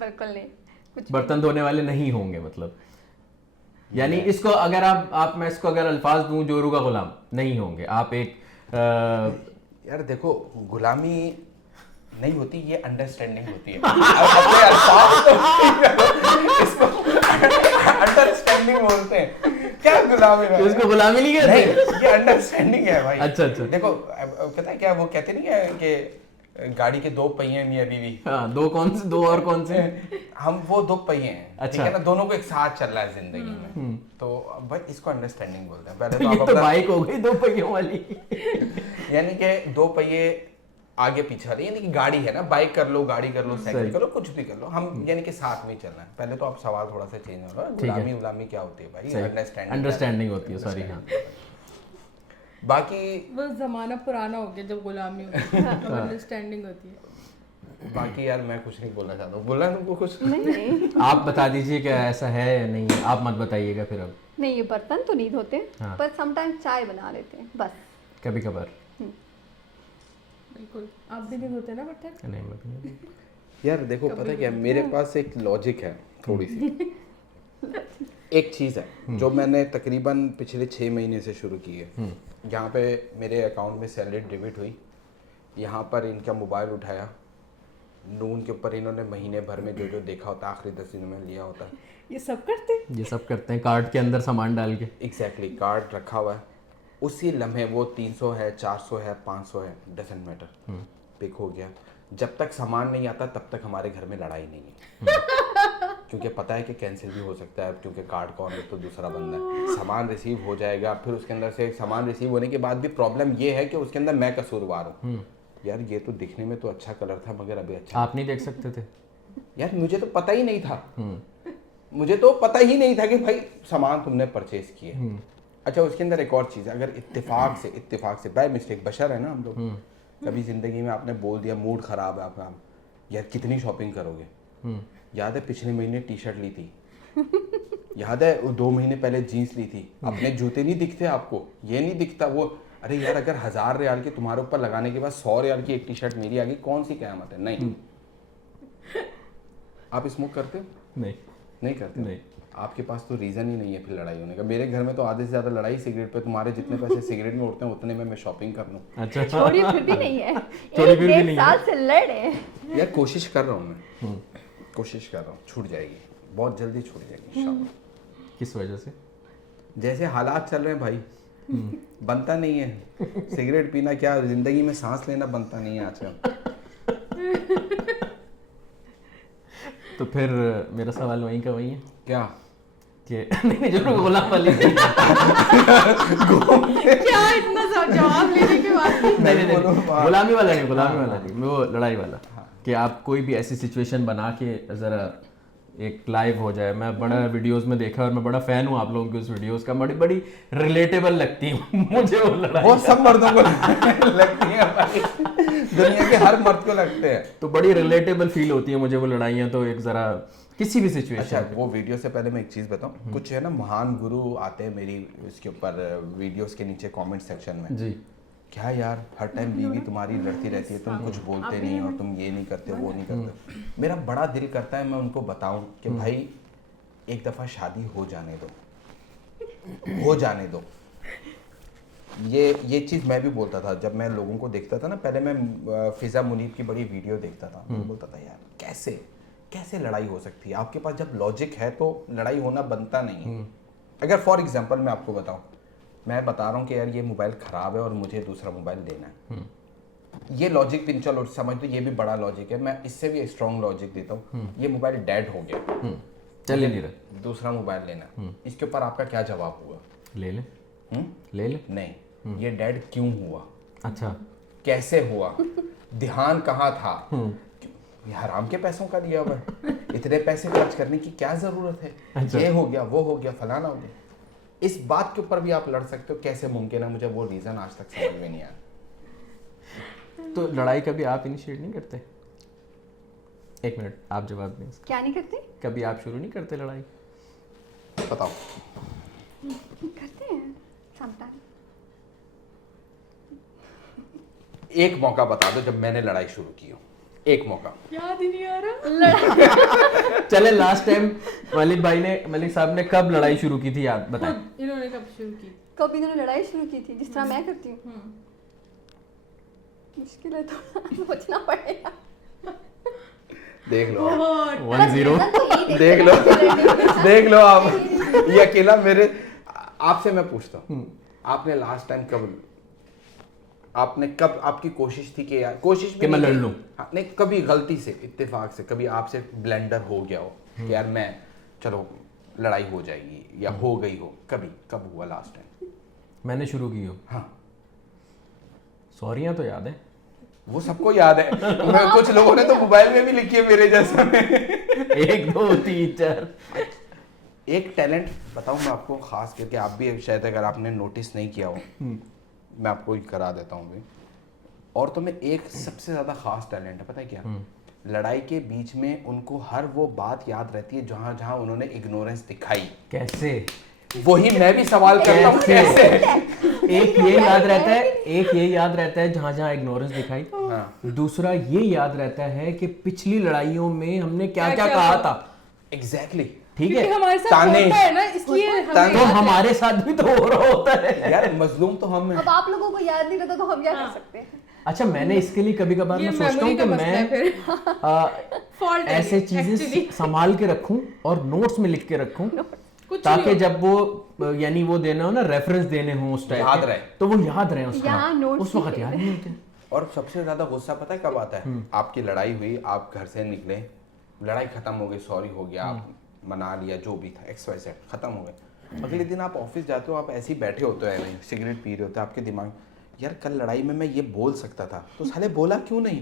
बिल्कुल नहीं, कुछ बर्तन धोने वाले नहीं होंगे, मतलब यानी इसको अगर आप मैं इसको अगर अल्फाज दूं, जोरू का गुलाम नहीं होंगे आप। एक यार देखो, गुलामी नहीं होती, ये अंडरस्टैंडिंग होती है। अपने अल्फाज तो इसको अंडरस्टैंडिंग बोलते हैं, क्या गुलामी है? इसको गुलामी नहीं कहते, ये अंडरस्टैंडिंग है भाई। अच्छा। देखो पता है क्या, वो कहते नहीं है कि गाड़ी के 2 पहिए मियां बीवी। हाँ, 2 कौन से, 2 और कौन से? हम वो 2 पहिए हैं, अच्छा। ठीक है ना, दोनों को एक साथ चल रहा है जिंदगी में, तो भाई इसको अंडरस्टैंडिंग बोलते हैं। पहले तो ये तो बाइक हो गई 2 पहियों वाली यानी कि 2 पहिए आगे पीछे वाले, यानी कि गाड़ी है ना, बाइक कर लो, गाड़ी कर लो, साइकिल कर लो, कुछ भी कर लो, हम यानी कि साथ में चलना है। पहले तो आप सवाल थोड़ा सा चेंज हो रहा है, गुलामी क्या होती है भाई? अंडरस्टैंडिंग होती है, सॉरी। हाँ बाकी वो जमाना पुराना हो गया जब गुलामी होती है, अब अंडरस्टैंडिंग होती है। बाकी यार मैं कुछ नहीं बोलना चाहता हूँ, बोलना तुमको कुछ? नहीं आप बता दीजिए क्या ऐसा है या नहीं है, आप मत बताइएगा फिर। अब नहीं, ये बर्तन तो नहीं धोते, हाँ। पर समटाइम चाय बना लेते हैं बस, कभी कभार। बिल्कुल, आप भी नहीं धोते ना बर्तन? नहीं मैं भी नहीं। यार देखो पता क्या, मेरे पास एक लॉजिक है थोड़ी सी एक चीज़ है जो मैंने तकरीबन पिछले 6 महीने से शुरू की है। यहाँ पे मेरे अकाउंट में सैलरी डेबिट हुई, यहाँ पर इनका मोबाइल उठाया, नून के ऊपर इन्होंने महीने भर में जो देखा होता है आखिरी 10 दिनों में लिया होता है। ये सब करते हैं? ये सब करते हैं, कार्ड के अंदर सामान डाल के। एग्जैक्टली, कार्ड रखा हुआ है, उसी लम्हे वो 300 है, 400 है, 500 है, डजंट मैटर, पिक हो गया। जब तक सामान नहीं आता तब तक हमारे घर में लड़ाई नहीं है क्योंकि पता है कि कैंसिल भी हो सकता है, क्योंकि कार्ड कौन है तो दूसरा बंदा है। सामान रिसीव हो जाएगा, फिर उसके अंदर से सामान रिसीव होने के बाद भी प्रॉब्लम ये है कि उसके अंदर मैं कसूरवार हूँ। यार ये तो दिखने में तो अच्छा कलर था मगर अभी अच्छा आप नहीं देख सकते थे? यार मुझे तो पता ही नहीं था, मुझे तो पता ही नहीं था कि भाई सामान तुमने परचेज किया। अच्छा उसके अंदर एक और चीज़ है, अगर इत्तेफाक से बाय मिस्टेक, बशर है ना हम लोग, कभी जिंदगी में आपने बोल दिया मूड खराब है आपका, यार कितनी शॉपिंग करोगे? याद है पिछले महीने टी शर्ट ली थी, याद है 2 महीने पहले जीन्स ली थी, अपने जूते नहीं दिखते आपको, ये नहीं दिखता वो? अरे यार अगर 1000 रियाल की तुम्हारे ऊपर लगाने के बाद 100 रियाल की एक टी शर्ट मेरी आ गई, कौन सी क़यामत है? नहीं। आप स्मोक करते हो? नहीं करते? नहीं। आपके पास तो रीज़न ही नहीं है फिर लड़ाई होने का। मेरे घर में तो आधे से ज़्यादा लड़ाई सिगरेट पे, तुम्हारे जितने पैसे सिगरेट में उड़ते हैं उतने में मैं शॉपिंग कर लूँ। अच्छा छोड़ी फिर भी नहीं है, छोड़ी फिर भी 1-1.5 नहीं साल से लड़े। यार कोशिश कर रहा हूँ मैं, कोशिश कर रहा हूँ, छूट जाएगी, बहुत जल्दी छूट जाएगी इंशाल्लाह। किस वजह से? जैसे हालात चल रहे हैं भाई, बनता नहीं है सिगरेट पीना, क्या जिंदगी में सांस लेना बनता नहीं है आजकल। तो फिर मेरा सवाल वहीं का वहीं है क्या कि नहीं जो गुलाम वाली क्या इतना सा जवाब लेने के बाद? नहीं गुलामी वाला नहीं, वो लड़ाई वाला कि आप कोई भी ऐसी सिचुएशन बना के ज़रा एक लाइव हो जाए। मैं बड़ा वीडियोस में देखा और मैं बड़ा फैन हूँ आप लोगों की उस वीडियोस का, बड़ी बड़ी रिलेटेबल लगती है मुझे वो लड़ाई। वो सब मर्दों को लगती है भाई, दुनिया के हर मर्द को लगते हैं। तो बड़ी रिलेटेबल फील होती है मुझे वो लड़ाइयाँ, तो एक जरा किसी भी सिचुएशन। अच्छा, वो वीडियो से पहले मैं एक चीज बताऊं, कुछ है ना महान गुरु आते हैं मेरी इसके ऊपर वीडियोस के नीचे कमेंट सेक्शन में, जी क्या यार हर टाइम बीवी तुम्हारी लड़ती रहती है, तुम कुछ बोलते नहीं हो, तुम ये नहीं करते वो नहीं करते। मेरा बड़ा दिल करता है मैं उनको बताऊं कि भाई एक दफा शादी हो जाने दो, हो जाने दो। ये चीज़ मैं भी बोलता था जब मैं लोगों को देखता था ना, पहले मैं फिजा मुनीब की बड़ी वीडियो देखता था, मैं बोलता था यार कैसे लड़ाई हो सकती है, आपके पास जब लॉजिक है तो लड़ाई होना बनता नहीं है। अगर फॉर एग्जांपल मैं आपको बताऊं, मैं बता रहा हूँ कि यार ये मोबाइल ख़राब है और मुझे दूसरा मोबाइल लेना है, ये लॉजिक भी चलो समझ लो, ये भी बड़ा लॉजिक है, मैं इससे भी स्ट्रॉन्ग लॉजिक देता हूँ, ये मोबाइल डेड हो गया, चल ही नहीं रहा, दूसरा मोबाइल लेना, इसके ऊपर आपका क्या जवाब हुआ? ले ले हम्म? ले ले। नहीं, ये डेड क्यों हुआ, अच्छा कैसे हुआ, ध्यान कहाँ था, ये हराम के पैसों का लिया हुआ है, इतने पैसे खर्च करने की क्या जरूरत है, अच्छा। ये हो गया वो हो गया फलाना हो गया। इस बात के ऊपर भी आप लड़ सकते हो, कैसे मुमकिन है, मुझे वो रीजन आज तक समझ में नहीं आया। तो लड़ाई कभी आप इनिशिएट नहीं करते? एक मिनट, आप जवाब दें इसका। क्या नहीं करते? कभी आप शुरू नहीं करते लड़ाई? बताओ। करते हैं समटाइम। एक मौका बता दो जब मैंने लड़ाई शुरू की हो, एक मौका। याद ही नहीं आ रहा। चले लास्ट टाइम मलिक साहब ने कब लड़ाई शुरू की थी, याद बताएं। इन्होंने कब शुरू की? कब इन्होंने लड़ाई शुरू की थी जिस तरह मैं करती हूँ? मुश्किल है, थोड़ा सोचना पड़ेगा। देख लो 1-0 देख लो देख लो आप, ये अकेला मेरे, आपसे मैं पूछता हूँ, आपने लास्ट टाइम कब आपकी कोशिश थी कि यार, कोशिश भी कि मैं नहीं लड़ की। लूं? हाँ, नहीं कभी गलती से इत्तेफाक से कभी आपसे ब्लेंडर हो गया हो कि यार मैं चलो लड़ाई हो जाएगी या हो गई हो, कभी कब हुआ लास्ट टाइम? मैंने शुरू की हो? हाँ, सॉरियां तो याद है, वो सबको याद है। मैं कुछ लोगों ने तो मोबाइल में भी लिखी है मेरे जैसा। 1 2 3 4। एक टैलेंट बताऊं मैं आपको, खास करके आप भी शायद अगर आपने नोटिस नहीं किया हो, मैं आपको ही करा देता हूँ भी। और तो में एक सबसे ज्यादा खास टैलेंट है, पता है क्या? लड़ाई के बीच में उनको हर वो बात याद रहती है जहां जहां उन्होंने इग्नोरेंस दिखाई। कैसे? वही मैं भी सवाल करता हूँ, कैसे? एक ये याद रहता है जहां जहां इग्नोरेंस दिखाई, दूसरा ये याद रहता है कि पिछली लड़ाइयों में हमने क्या क्या कहा था। एग्जैक्टली, ठीक क्योंकि है, हमारे साथ ताने। होता है ना, इसलिए हमें तो याद है। हमारे साथ भी तो हो रहा होता है यार मजलूम तो हम हैं। अब आप लोगों को याद नहीं रहता तो हम क्या कर सकते हैं? अच्छा, मैंने इसके लिए कभी कभार ये मैं सोचता हूँ memory कि का मसला है मैं फिर। Fault है ऐसे ये, चीजें actually। संभाल के रखूं और नोट्स में लिख के रखूं, कुछ ताकि नहीं जब वो यानी वो देना हो ना, रेफरेंस देने हो उस टाइप याद के, रहे। तो वो याद रहे उसका, यहाँ notes उस वक्त लिखे याद नहीं होते। और सबसे ज्यादा गुस्सा पता है कब आता है? आपकी लड़ाई हुई, आप घर से निकले, लड़ाई खत्म हो गई, सॉरी हो गया, आप मना लिया, जो भी था XYZ खत्म हो गए। अगले दिन आप ऑफिस जाते हो, आप ऐसे ही बैठे होते हो, सिगरेट पी रहे होते हो, आपके दिमाग यार कल लड़ाई में मैं ये बोल सकता था, तो साले बोला क्यों नहीं?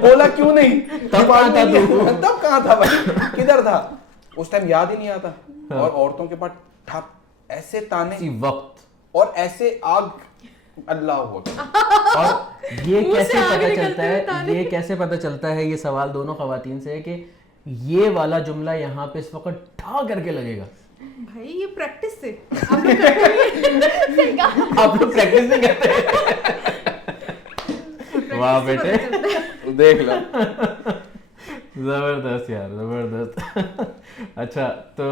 बोला क्यों नहीं? तब कहाँ था तू? तब कहाँ था भाई, किधर था? उस टाइम याद ही नहीं आता। और औरतों के पास ठप ऐसे ताने इसी वक्त, और ऐसे आग, अल्लाह हो। और ये मुंह से कैसे आग पता निकलते चलता हुए है, ताने। ये कैसे पता चलता है, ये सवाल दोनों खवातीन से है कि ये वाला जुमला यहाँ पे इस वक्त ठा करके लगेगा। भाई ये प्रैक्टिस से आप लोग करते नहीं हैं। आप लोग प्रैक्टिस नहीं करते? वाह बेटे, देख लो। जबरदस्त यार, जबरदस्त। अच्छा, तो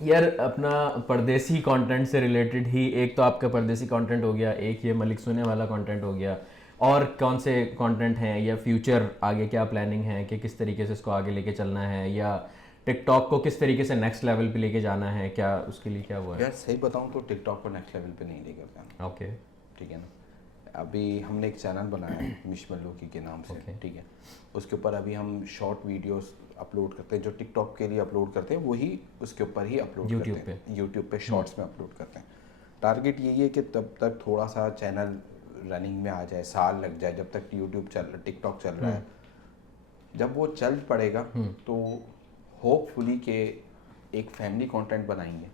यार अपना परदेसी कंटेंट से रिलेटेड ही, एक तो आपका परदेसी कंटेंट हो गया, एक ये मलिक सुने वाला कंटेंट हो गया, और कौन से कंटेंट हैं या फ्यूचर आगे क्या प्लानिंग है कि किस तरीके से इसको आगे लेके चलना है, या टिकटॉक को किस तरीके से नेक्स्ट लेवल पे लेके जाना है, क्या उसके लिए क्या हुआ है? यार सही बताऊं तो टिकटॉक को नेक्स्ट लेवल पे नहीं लेकर जाना। ओके, ठीक है ना, अभी हमने एक चैनल बनाया है मिशमल्लोकी के नाम से। Okay. ठीक है, उसके ऊपर अभी हम शॉर्ट वीडियोस अपलोड करते हैं, जो टिकटॉक के लिए अपलोड करते हैं वही उसके ऊपर ही अपलोड YouTube करते हैं, यूट्यूब पे शॉर्ट्स में अपलोड करते हैं। टारगेट यही है कि तब तक थोड़ा सा चैनल रनिंग में आ जाए, साल लग जाए, जब तक टिकटॉक चल रहा है, जब वो चल पड़ेगा तो होपफुली के एक फैमिली कंटेंट बनाएंगे,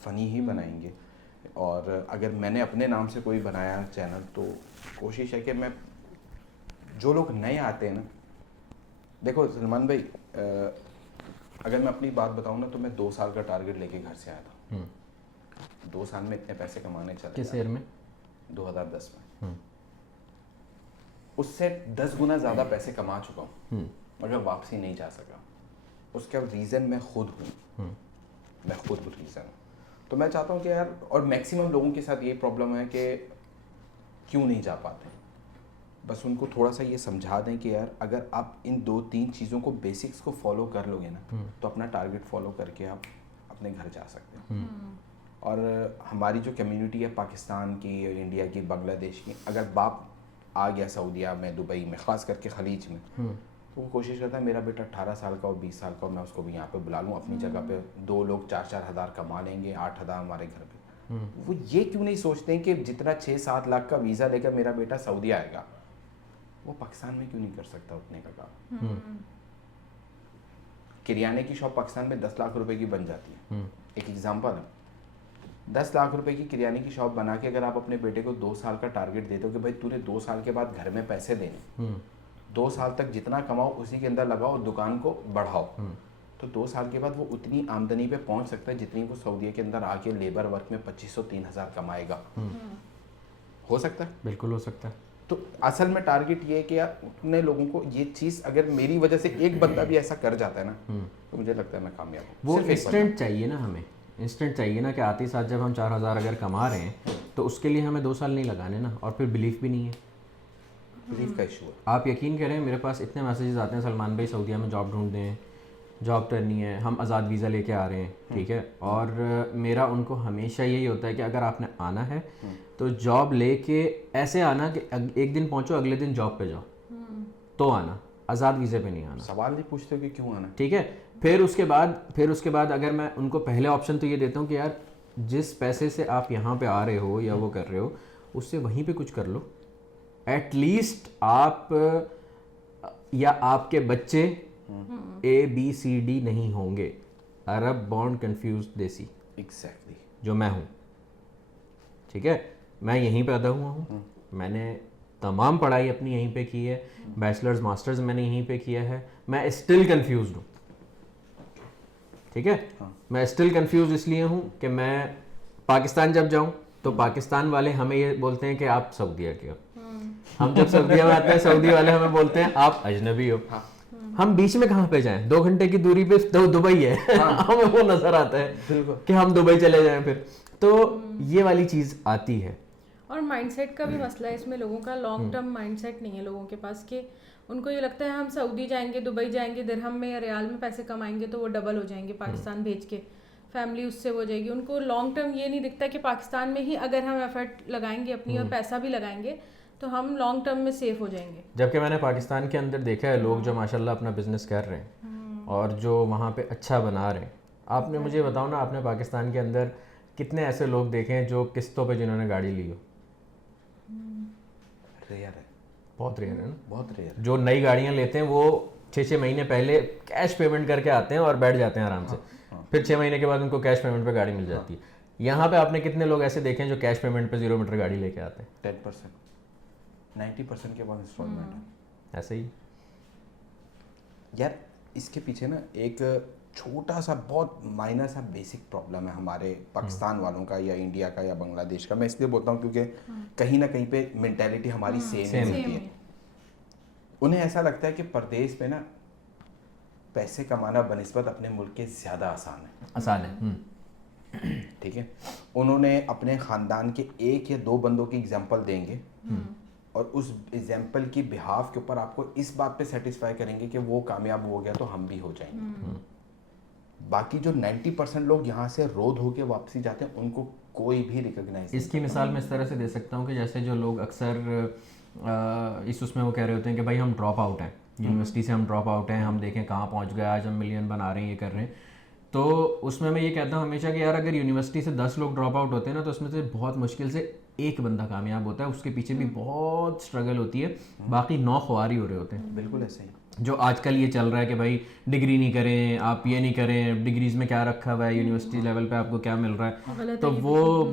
फ़नी ही बनाएंगे। और अगर मैंने अपने नाम से कोई बनाया चैनल तो कोशिश है कि मैं, जो लोग नए आते हैं ना, देखो सलमान भाई, अगर मैं अपनी बात बताऊँ ना तो मैं 2 साल का टारगेट लेके घर से आया था। 2 साल में इतने पैसे कमाने चले। किस ईयर में? 2010 में। उससे 10 गुना ज़्यादा पैसे कमा चुका हूँ मगर वापसी नहीं जा सका। उसका रीज़न मैं खुद हूँ, मैं खुद रीज़न हूँ। तो मैं चाहता हूँ कि यार, और मैक्सिमम लोगों के साथ ये प्रॉब्लम है कि क्यों नहीं जा पाते। बस उनको थोड़ा सा ये समझा दें कि यार अगर आप इन 2-3 चीज़ों को, बेसिक्स को फॉलो कर लोगे ना तो अपना टारगेट फॉलो करके आप अपने घर जा सकते हैं। और हमारी जो कम्युनिटी है पाकिस्तान की, इंडिया की, बांग्लादेश की, अगर बाप आ गया सऊदीया में, दुबई में, ख़ास करके खलीज में, तो वो कोशिश करता है मेरा बेटा 18 साल का और 20 साल का, मैं उसको भी यहाँ पे बुला लूँ अपनी जगह पे। 2 लोग 4-4 हज़ार कमा लेंगे, 8 हज़ार हमारे घर पे। वो ये क्यों नहीं सोचते हैं कि जितना 6-7 लाख का वीज़ा लेकर मेरा बेटा सऊदी आएगा, वो पाकिस्तान में क्यों नहीं कर सकता उतने का काम। किरियाने की शॉप पाकिस्तान में 10 लाख रुपए की बन जाती है। एक एग्जांपल है, 10 लाख रुपए की किरियाने की शॉप बना के अगर आप अपने बेटे को 2 साल का टारगेट देते हो कि भाई तूने 2 साल के बाद घर में पैसे देने, 2 साल तक जितना कमाओ उसी के अंदर लगाओ, दुकान को बढ़ाओ, तो 2 साल के बाद वो उतनी आमदनी पे पहुंच सकता है जितनी वो सऊदी के अंदर आके लेबर वर्क में 2500-3000 कमाएगा। हो सकता है, बिल्कुल हो सकता है। तो असल में टारगेट ये है कि यार उतने लोगों को ये चीज़, अगर मेरी वजह से एक बंदा भी ऐसा कर जाता है ना तो मुझे लगता है मैं कामयाब हूँ। वो सिर्फ एक इंस्टेंट चाहिए ना, हमें इंस्टेंट चाहिए ना कि आते ही साथ जब हम 4000 अगर कमा रहे हैं तो उसके लिए हमें 2 साल नहीं लगाने ना, और फिर बिलीफ भी नहीं है। बिलीफ का इशू है। आप यकीन करें, मेरे पास इतने मैसेजेस आते हैं, सलमान भाई सऊदीया में जॉब ढूंढ दें, जॉब करनी है, हम आज़ाद वीज़ा लेके आ रहे हैं, ठीक है। और मेरा उनको हमेशा यही होता है कि अगर आपने आना है तो जॉब लेके ऐसे आना कि एक दिन पहुंचो अगले दिन जॉब पे जाओ, तो आना, आज़ाद वीज़े पे नहीं आना। सवाल नहीं पूछते हो कि क्यों आना, ठीक है। फिर उसके बाद अगर मैं उनको पहले ऑप्शन तो ये देता हूँ कि यार जिस पैसे से आप यहाँ पे आ रहे हो या वो कर रहे हो, उससे वहीं पे कुछ कर लो। एटलीस्ट आप या आपके बच्चे ABCD नहीं होंगे, अरब बॉर्न कंफ्यूज देसी, एग्जैक्टली जो मैं हूँ, ठीक है। मैं यहीं पैदा हुआ हूँ, मैंने तमाम पढ़ाई अपनी यहीं पे की है, बैचलर्स मास्टर्स मैंने यहीं पे किया है, मैं स्टिल कंफ्यूज हूँ, ठीक है। मैं स्टिल कंफ्यूज इसलिए हूँ कि मैं पाकिस्तान जब जाऊँ तो पाकिस्तान वाले हमें ये बोलते हैं कि आप सऊदीया के हो, हम जब सऊदीया में आते हैं सऊदी वाले हमें बोलते हैं आप अजनबी हो। हम बीच में कहाँ पे जाएं? 2 घंटे की दूरी पे दुबई है। हमें वो नजर आता है कि हम दुबई चले जाएं फिर। तो ये वाली चीज आती है। और माइंडसेट का भी मसला है इसमें, लोगों का लॉन्ग टर्म माइंडसेट नहीं है लोगों के पास, कि उनको ये लगता है हम सऊदी जाएंगे, दुबई जाएंगे, दिरहम में या रियाल में पैसे कमाएंगे तो वो डबल हो जाएंगे पाकिस्तान भेज के, फैमिली उससे हो जाएगी। उनको लॉन्ग टर्म ये नहीं दिखता कि पाकिस्तान में ही अगर हम एफर्ट लगाएंगे अपनी और पैसा भी लगाएंगे तो हम लॉन्ग टर्म में सेफ हो जाएंगे। जबकि मैंने पाकिस्तान के अंदर देखा है लोग जो माशाल्लाह अपना बिजनेस कर रहे हैं और जो वहाँ पे अच्छा बना रहे हैं। आपने मुझे बताओ ना, आपने पाकिस्तान के अंदर कितने ऐसे लोग देखे हैं जो किस्तों पे जिन्होंने गाड़ी ली हो? रेयर है, बहुत रेयर है ना, बहुत रेयर। जो नई गाड़ियाँ लेते हैं वो 6-6 महीने पहले कैश पेमेंट करके आते हैं और बैठ जाते हैं आराम से, फिर 6 महीने के बाद उनको कैश पेमेंट पे गाड़ी मिल जाती है। यहाँ पे आपने कितने लोग ऐसे देखे हैं जो कैश पेमेंट पे 0 मीटर गाड़ी लेके आते हैं? 10%, 90% के बाद इंस्टॉलमेंट है। ऐसे ही यार इसके पीछे ना एक छोटा सा बहुत माइनर सा बेसिक प्रॉब्लम है हमारे पाकिस्तान वालों का या इंडिया का या बांग्लादेश का। मैं इसलिए बोलता हूँ क्योंकि कहीं ना कहीं पे मेंटालिटी हमारी सेम होती है। उन्हें ऐसा लगता है कि परदेश में ना पैसे कमाना बनिस्बत अपने मुल्क के ज़्यादा आसान है। ठीक है, उन्होंने अपने ख़ानदान के 1 या 2 बंदों की एग्जांपल देंगे और उस एग्जांपल की बिहाफ के ऊपर आपको इस बात पे सेटिस्फाई करेंगे कि वो कामयाब हो गया तो हम भी हो जाएंगे। बाकी जो 90% लोग यहाँ से रोध होके वापसी जाते हैं उनको कोई भी रिकॉग्नाइज। इसकी मिसाल मैं इस तरह से दे सकता हूँ कि जैसे जो लोग अक्सर इस उसमें वो कह रहे होते हैं कि भाई हम ड्रॉप आउट हैं, यूनिवर्सिटी से हम ड्रॉप आउट हैं, हम देखें कहाँ पहुँच गए, आज हम मिलियन बना रहे हैं, ये कर रहे हैं। तो उसमें मैं ये कहता हूँ हमेशा कि यार अगर यूनिवर्सिटी से 10 लोग ड्रॉप आउट होते हैं ना तो उसमें से बहुत मुश्किल से 1 बंदा कामयाब होता है, उसके पीछे भी बहुत स्ट्रगल होती है, बाकी 9 ख्वारी हो रहे होते हैं। बिल्कुल ऐसे ही। जो आजकल ये चल रहा है कि भाई डिग्री नहीं करें, आप ये नहीं करें, डिग्रीज में क्या रखा हुआ है, यूनिवर्सिटी लेवल पे आपको क्या मिल रहा है, तो वो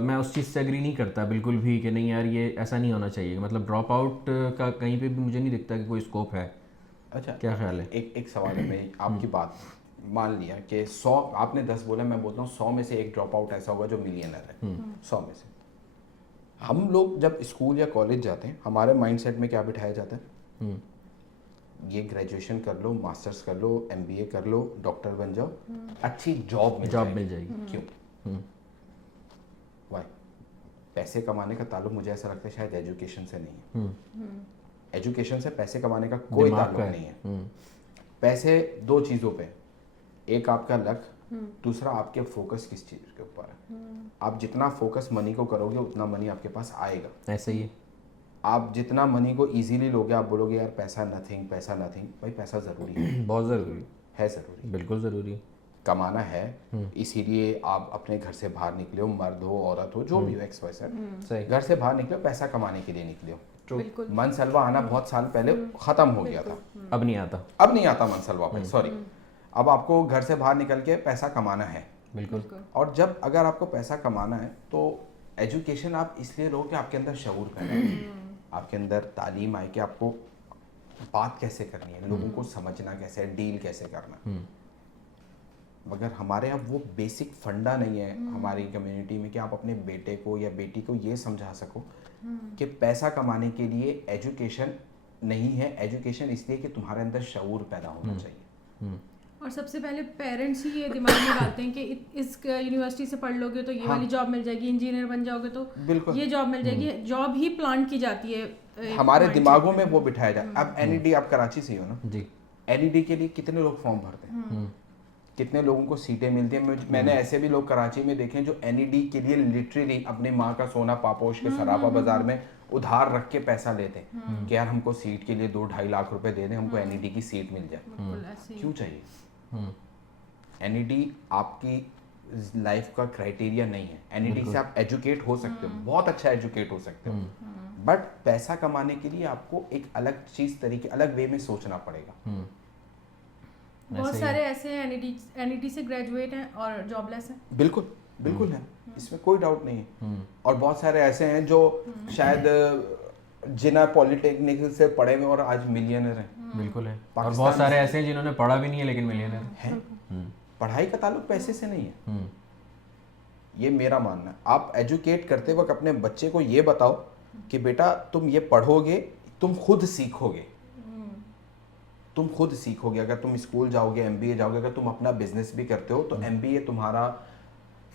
मैं उस चीज़ से एग्री नहीं करता बिल्कुल भी कि नहीं यार ये ऐसा नहीं होना चाहिए। मतलब ड्रॉप आउट का कहीं पे भी मुझे नहीं दिखता कि कोई स्कोप है। अच्छा, क्या ख्याल है? एक सवाल है, मैं आपकी बात मान लिया कि 100 आपने 10 बोला, मैं बोलता हूँ 100 में से एक ड्रॉप आउट ऐसा होगा जो मिलियनर है। 100 में से हम लोग जब स्कूल या कॉलेज जाते हैं, हमारे माइंडसेट में क्या बिठाया जाता है? ये ग्रेजुएशन कर लो, मास्टर्स कर लो, MBA कर लो, डॉक्टर बन जाओ, अच्छी जॉब मिल जाएगी। क्यों? वाई? पैसे कमाने का ताल्लुक मुझे ऐसा लगता है शायद एजुकेशन से नहीं है। एजुकेशन से पैसे कमाने का कोई ताल्लुक नहीं है। पैसे दो चीज़ों पे, एक आपका लक, दूसरा आपके फोकस किस चीज़ के ऊपर है। आप जितना फोकस मनी को करोगे उतना मनी आपके पास आएगा। ऐसे ही आप जितना मनी को इजीली लोगे, आप बोलोगे यार पैसा नथिंग, पैसा नथिंग। भाई पैसा ज़रूरी है, बहुत ज़रूरी है ज़रूरी, बिल्कुल ज़रूरी, कमाना है, इसीलिए आप अपने घर से बाहर निकले हो, मर्द हो औरत हो जो भी हो, सही। घर से बाहर निकले हो, पैसा कमाने के लिए निकले हो। बिल्कुल। मनसलवा आना बहुत साल पहले खत्म हो गया था, अब नहीं आता। अब नहीं आता मनसलवा पे, सॉरी। अब आपको घर से बाहर निकल के पैसा कमाना है। बिल्कुल। और जब अगर आपको पैसा कमाना है तो एजुकेशन आप इसलिए लो कि आपके अंदर शऊर पैदा है, आपके अंदर तालीम आए कि आपको बात कैसे करनी है, लोगों को समझना कैसे है, डील कैसे करना। मगर हमारे यहाँ वो बेसिक फंडा नहीं है हमारी कम्युनिटी में कि आप अपने बेटे को या बेटी को ये समझा सको कि पैसा कमाने के लिए एजुकेशन नहीं है, एजुकेशन इसलिए कि तुम्हारे अंदर शऊर पैदा होना चाहिए। और सबसे पहले पेरेंट्स ही ये दिमाग में डालते हैं कि इस यूनिवर्सिटी से पढ़ लोगे तो ये वाली जॉब मिल जाएगी, इंजीनियर बन जाओगे तो बिल्कुल ये जॉब मिल जाएगी। जॉब ही प्लांट की जाती है हमारे दिमागों में, वो बिठाया जाए। अब NED, आप कराची से ही हो ना जी, NED के लिए कितने लोग फॉर्म भरते हैं, कितने लोगों को सीटें मिलती हैं। मैंने ऐसे भी लोग कराची में देखे हैं जो NED के लिए लिटरली अपनी माँ का सोना पापोश के सराफा बाजार में उधार रख के पैसा लेते हैं कि यार हमको सीट के लिए 2-2.5 लाख रुपए दे दें, हमको NED की सीट मिल जाए। क्यों चाहिए? NED आपकी लाइफ का क्राइटेरिया नहीं है। NED से आप एजुकेट हो सकते हो, बहुत अच्छा एजुकेट हो सकते हो, बट पैसा कमाने के लिए आपको एक अलग चीज तरीके, अलग वे में सोचना पड़ेगा। बहुत सारे ऐसे हैं NED से ग्रेजुएट हैं और जॉबलेस हैं। बिल्कुल बिल्कुल है, इसमें कोई डाउट नहीं है। और बहुत सारे ऐसे हैं जो शायद जिन्हें पॉलिटेक्निक से पढ़े हुए और आज मिलियनर हैं। बिल्कुल है। और बहुत सारे ऐसे हैं जिन्होंने पढ़ा भी नहीं है लेकिन मिलियनर हैं। पढ़ाई का ताल्लुक पैसे से नहीं है, ये मेरा मानना है। आप एजुकेट करते वक्त अपने बच्चे को ये बताओ कि बेटा तुम ये पढ़ोगे, तुम खुद सीखोगे, तुम खुद सीखोगे। अगर तुम स्कूल जाओगे, MBA जाओगे, अगर तुम अपना बिजनेस भी करते हो तो MBA तुम्हारा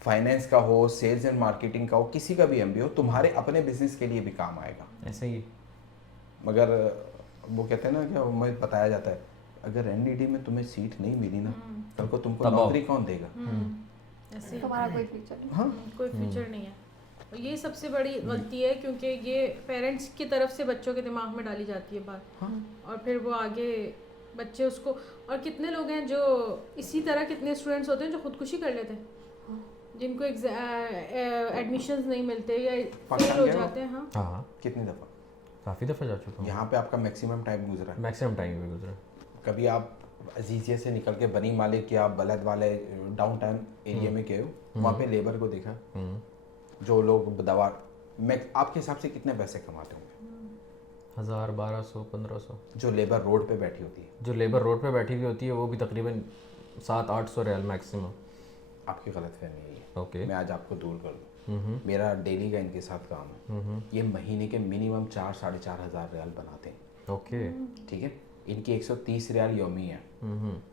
फाइनेंस का हो, सेल्स एंड मार्केटिंग का हो, किसी का भी MBA हो, तुम्हारे अपने बिजनेस के लिए भी काम आएगा। ऐसे ही। मगर वो कहते हैं ना कि हमें बताया जाता है अगर NED में तुम्हें सीट नहीं मिली ना, कल को तुमको नौकरी कौन देगा? ऐसे तुम्हारा कोई फ्यूचर नहीं। हाँ, कोई फ्यूचर नहीं है। और ये सबसे बड़ी गलती है क्योंकि ये पेरेंट्स की तरफ से बच्चों के दिमाग में डाली जाती है बात। और फिर वो आगे बच्चे उसको, और कितने लोग हैं जो इसी तरह, कितने स्टूडेंट्स होते हैं जो खुदकुशी कर लेते हैं, जिनको एडमिशंस नहीं मिलते या फेल हो जाते हैं। हाँ, कितनी दफ़ा? काफ़ी दफ़ा जा चुका हूँ। यहाँ पे आपका मैक्सिमम टाइम गुजरा है? मैक्सिमम टाइम भी गुजरा। कभी आप अजीजिया से निकल के बनी मालिक या बलद वाले डाउन टाउन एरिया में गए हो, वहाँ पे लेबर को देखा, जो लोग दवा में आपके हिसाब से कितने पैसे कमाते होंगे? 1000, 1200, 1500। जो लेबर रोड पे बैठी होती है, जो लेबर रोड पे बैठी हुई होती है वो भी तकरीबन 700-800 रियाल मैक्सिमम। आपकी गलतफहमी है ये। ओके, मैं आज आपको दूर कर दूँ। मेरा डेली का इनके साथ काम है। ये महीने के मिनिमम 4-4.5 हज़ार रियाल बनाते हैं। ओके, ठीक है, इनकी 130 रियाल यौमी है।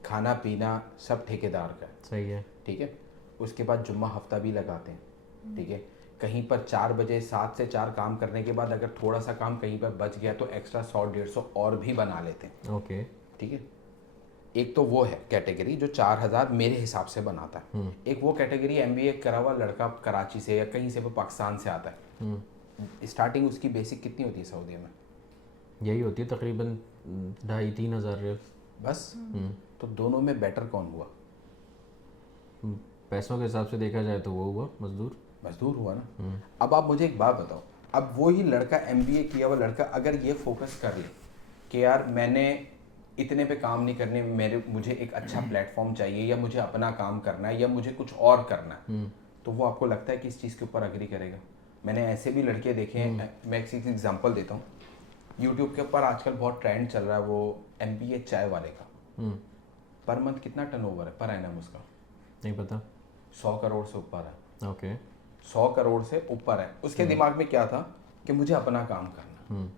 खाना पीना सब ठेकेदार का है। सही है। ठीक है, उसके बाद जुम्मा हफ्ता भी लगाते हैं। ठीक है, कहीं पर 4 बजे 7 से 4 काम करने के बाद अगर थोड़ा सा काम कहीं पर बच गया तो एक्स्ट्रा 100-150 और भी बना लेते हैं। ओके, ठीक है, एक तो वो है कैटेगरी जो 4000 मेरे हिसाब से बनाता है। एक वो कैटेगरी MBA करा हुआ लड़का कराची से या कहीं से वो पाकिस्तान से आता है। स्टार्टिंग उसकी बेसिक कितनी होती है सऊदी में? यही होती है तकरीबन 2,500-3 हज़ार रियाल बस। तो दोनों में बेटर कौन हुआ? पैसों के हिसाब से देखा जाए तो वो हुआ मजदूर हुआ ना। अब आप मुझे एक बात बताओ, अब वो ही लड़का MBA किया हुआ लड़का अगर ये फोकस कर ले कि यार मैंने इतने पे काम नहीं करने, मुझे एक अच्छा प्लेटफॉर्म चाहिए, या मुझे अपना काम करना है, या मुझे कुछ और करना है, तो वो आपको लगता है कि इस चीज़ के ऊपर अग्री करेगा? मैंने ऐसे भी लड़के देखे हैं, मैं एक चीज़ एग्जांपल देता हूँ। यूट्यूब के ऊपर आजकल बहुत ट्रेंड चल रहा है वो MBA चाय वाले का। पर मंथ कितना टर्नओवर है पर एनम उसका? नहीं पता। 100 करोड़ से ऊपर है। ओके। 100 करोड़ से ऊपर है। उसके दिमाग में क्या था कि मुझे अपना काम करना,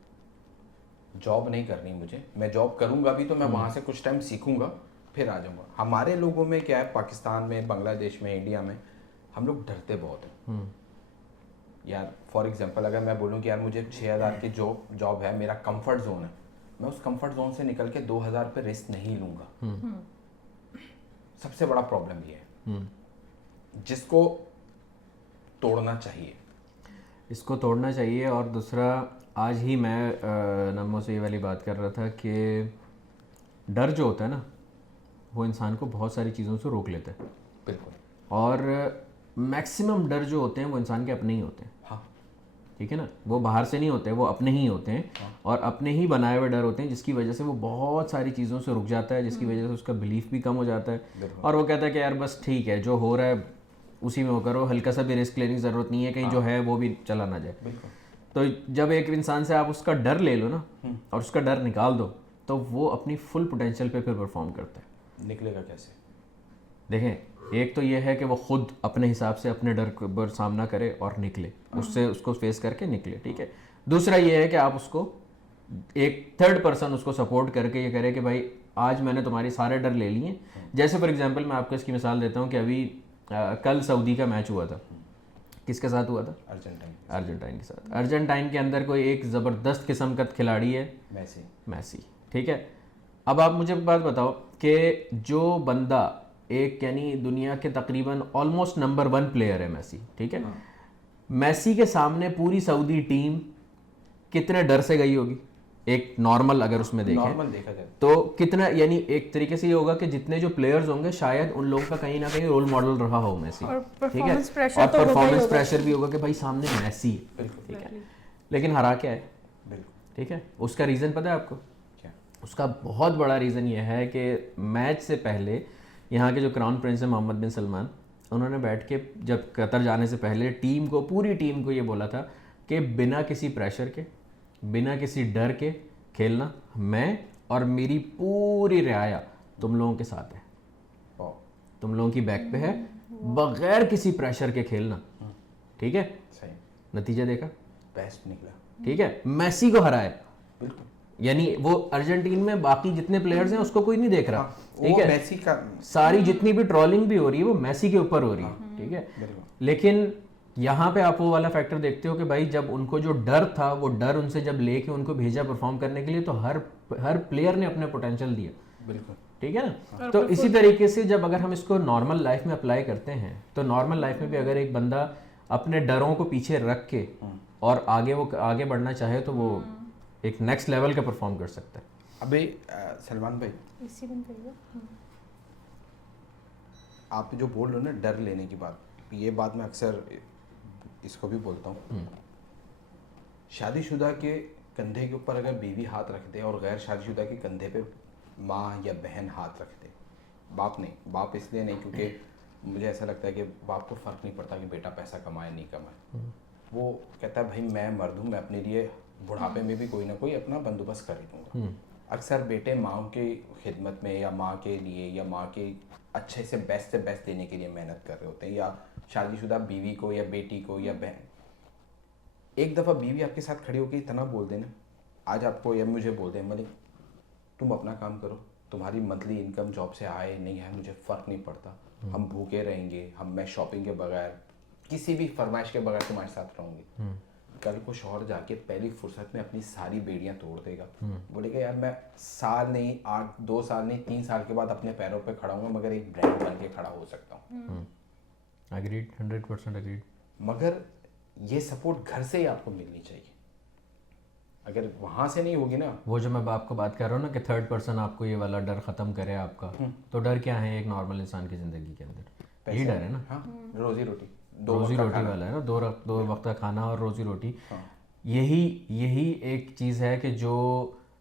जॉब नहीं करनी मुझे, मैं जॉब करूंगा भी तो मैं वहां से कुछ टाइम सीखूंगा फिर आ जाऊंगा। हमारे लोगों में क्या है, पाकिस्तान में, बांग्लादेश में, इंडिया में, हम लोग डरते बहुत हैं यार। फॉर एग्जांपल अगर मैं बोलूं कि यार मुझे 6000 की जॉब है, मेरा कंफर्ट जोन है, मैं उस कंफर्ट जोन से निकल के 2000 पे रिस्क नहीं लूंगा। सबसे बड़ा प्रॉब्लम ये है, जिसको तोड़ना चाहिए। इसको तोड़ना चाहिए। और दूसरा, आज ही मैं नमो से ये वाली बात कर रहा था कि डर जो होता है ना, वो इंसान को बहुत सारी चीज़ों से रोक लेता है। बिल्कुल। और मैक्सिमम डर जो होते हैं वो इंसान के अपने ही होते हैं। हाँ, ठीक है ना, वो बाहर से नहीं होते, वो अपने ही होते हैं। और अपने ही बनाए हुए डर होते हैं, जिसकी वजह से वो बहुत सारी चीज़ों से रुक जाता है, जिसकी वजह से उसका बिलीफ भी कम हो जाता है। और वो कहता है कि यार बस ठीक है, जो हो रहा है उसी में वो करो, हल्का सा भी रिस्क लेने की ज़रूरत नहीं है, कहीं जो है वो भी चला ना जाए। तो जब एक इंसान से आप उसका डर ले लो ना और उसका डर निकाल दो, तो वो अपनी फुल पोटेंशियल पे फिर परफॉर्म करता है। निकलेगा कैसे? देखें, एक तो ये है कि वो खुद अपने हिसाब से अपने डर पर सामना करे और निकले, उससे उसको फेस करके निकले। ठीक है। दूसरा ये है कि आप उसको एक थर्ड पर्सन उसको सपोर्ट करके ये करे कि भाई आज मैंने तुम्हारे सारे डर ले लिए। जैसे फॉर एग्जांपल मैं आपको इसकी मिसाल देता हूँ कि अभी कल सऊदी का मैच हुआ था। किसके साथ हुआ था? अर्जेंटाइन के साथ। अर्जेंटाइन के अंदर कोई एक ज़बरदस्त किस्म का खिलाड़ी है, मैसी। ठीक है। अब आप मुझे बात बताओ कि जो बंदा एक यानी दुनिया के तकरीबन ऑलमोस्ट नंबर 1 प्लेयर है मैसी, ठीक है। मैसी के सामने पूरी सऊदी टीम कितने डर से गई होगी? एक नॉर्मल अगर उसमें देखें देखा जाए तो कितना, यानी एक तरीके से ये होगा कि जितने जो प्लेयर्स होंगे शायद उन लोगों का कहीं ना कहीं रोल मॉडल रहा हो मैसी। ठीक है। और परफॉर्मेंस प्रेशर भी होगा कि भाई सामने मैसी है। ठीक है। लेकिन हरा क्या है? ठीक है। उसका रीज़न पता है आपको? क्या? उसका बहुत बड़ा रीज़न ये है कि मैच से पहले यहाँ के जो क्राउन प्रिंस है मोहम्मद बिन सलमान, उन्होंने बैठ के जब कतर जाने से पहले पूरी टीम को ये बोला था कि बिना किसी प्रेशर के, बिना किसी डर के खेलना, मैं और मेरी पूरी रियाया तुम लोगों के साथ है, तुम लोगों की बैक पे है, बगैर किसी प्रेशर के खेलना। ठीक है। सही। नतीजा देखा, बेस्ट निकला। ठीक है। मैसी को हराया। बिल्कुल। यानी वो अर्जेंटीन में बाकी जितने प्लेयर्स हैं उसको कोई नहीं देख रहा। ठीक है। मैसी का सारी जितनी भी ट्रोलिंग भी हो रही है वो मैसी के ऊपर हो रही है। ठीक है। लेकिन यहाँ पे आप वो वाला फैक्टर देखते हो कि भाई जब उनको जो डर था, वो डर उनसे जब लेके उनको भेजा परफॉर्म करने के लिए, तो हर प्लेयर ने अपने पोटेंशियल दिया। बिल्कुल। ठीक है ना। तो इसी तरीके से जब अगर हम इसको नॉर्मल लाइफ में अप्लाई करते हैं, तो नॉर्मल लाइफ में भी अगर एक बंदा अपने डरों को पीछे रख के और आगे बढ़ना चाहे, तो वो एक नेक्स्ट लेवल का परफॉर्म कर सकता है। अभी सलमान भाई, इसी बंद करिएगा। आप जो बोल रहे हो ना डर लेने की बात, ये बात मैं अक्सर इसको भी बोलता हूँ। शादीशुदा के कंधे के ऊपर अगर बीवी हाथ रख दे और गैर शादीशुदा के कंधे पे माँ या बहन हाथ रख दे, बाप नहीं, बाप इसलिए नहीं क्योंकि मुझे ऐसा लगता है कि बाप को फ़र्क नहीं पड़ता कि बेटा पैसा कमाए नहीं कमाए। वो कहता है भाई मैं मर्द हूँ, मैं अपने लिए बुढ़ापे में भी कोई ना कोई अपना बंदोबस्त कर ही दूँगा। अक्सर बेटे माँ की खिदमत में या माँ के लिए या माँ के अच्छे से बेस्ट देने के लिए मेहनत कर रहे होते हैं, या शादीशुदा बीवी को या बेटी को या बहन। एक दफ़ा बीवी आपके साथ खड़ी होकर इतना बोल देना, आज आपको या मुझे बोल दे मलिक तुम अपना काम करो, तुम्हारी मंथली इनकम जॉब से आए नहीं है मुझे फ़र्क नहीं पड़ता, हम भूखे रहेंगे, मैं शॉपिंग के बगैर किसी भी फरमाइश के बगैर तुम्हारे साथ रहूँगी। कल को शौहर जाके पहली फुर्सत में अपनी सारी बेड़ियां तोड़ देगा, बोलेगा यार मैं साल नहीं 2 साल नहीं 3 साल के बाद अपने पैरों पे खड़ा हूँ, मगर एक ब्रांड बन के खड़ा हो सकता हूँ। Agreed, 100% agreed. मगर ये सपोर्ट घर से ही आपको मिलनी चाहिए। अगर वहां से नहीं होगी ना, वो जो मैं आपको बात कर रहा हूँ ना कि थर्ड पर्सन आपको ये वाला डर खत्म करे आपका, तो डर क्या है एक नॉर्मल इंसान की जिंदगी के अंदर? यही डर है ना। हाँ, रोजी रोटी वाला है ना, दो वक्त का खाना और रोजी रोटी। यही एक चीज़ है कि जो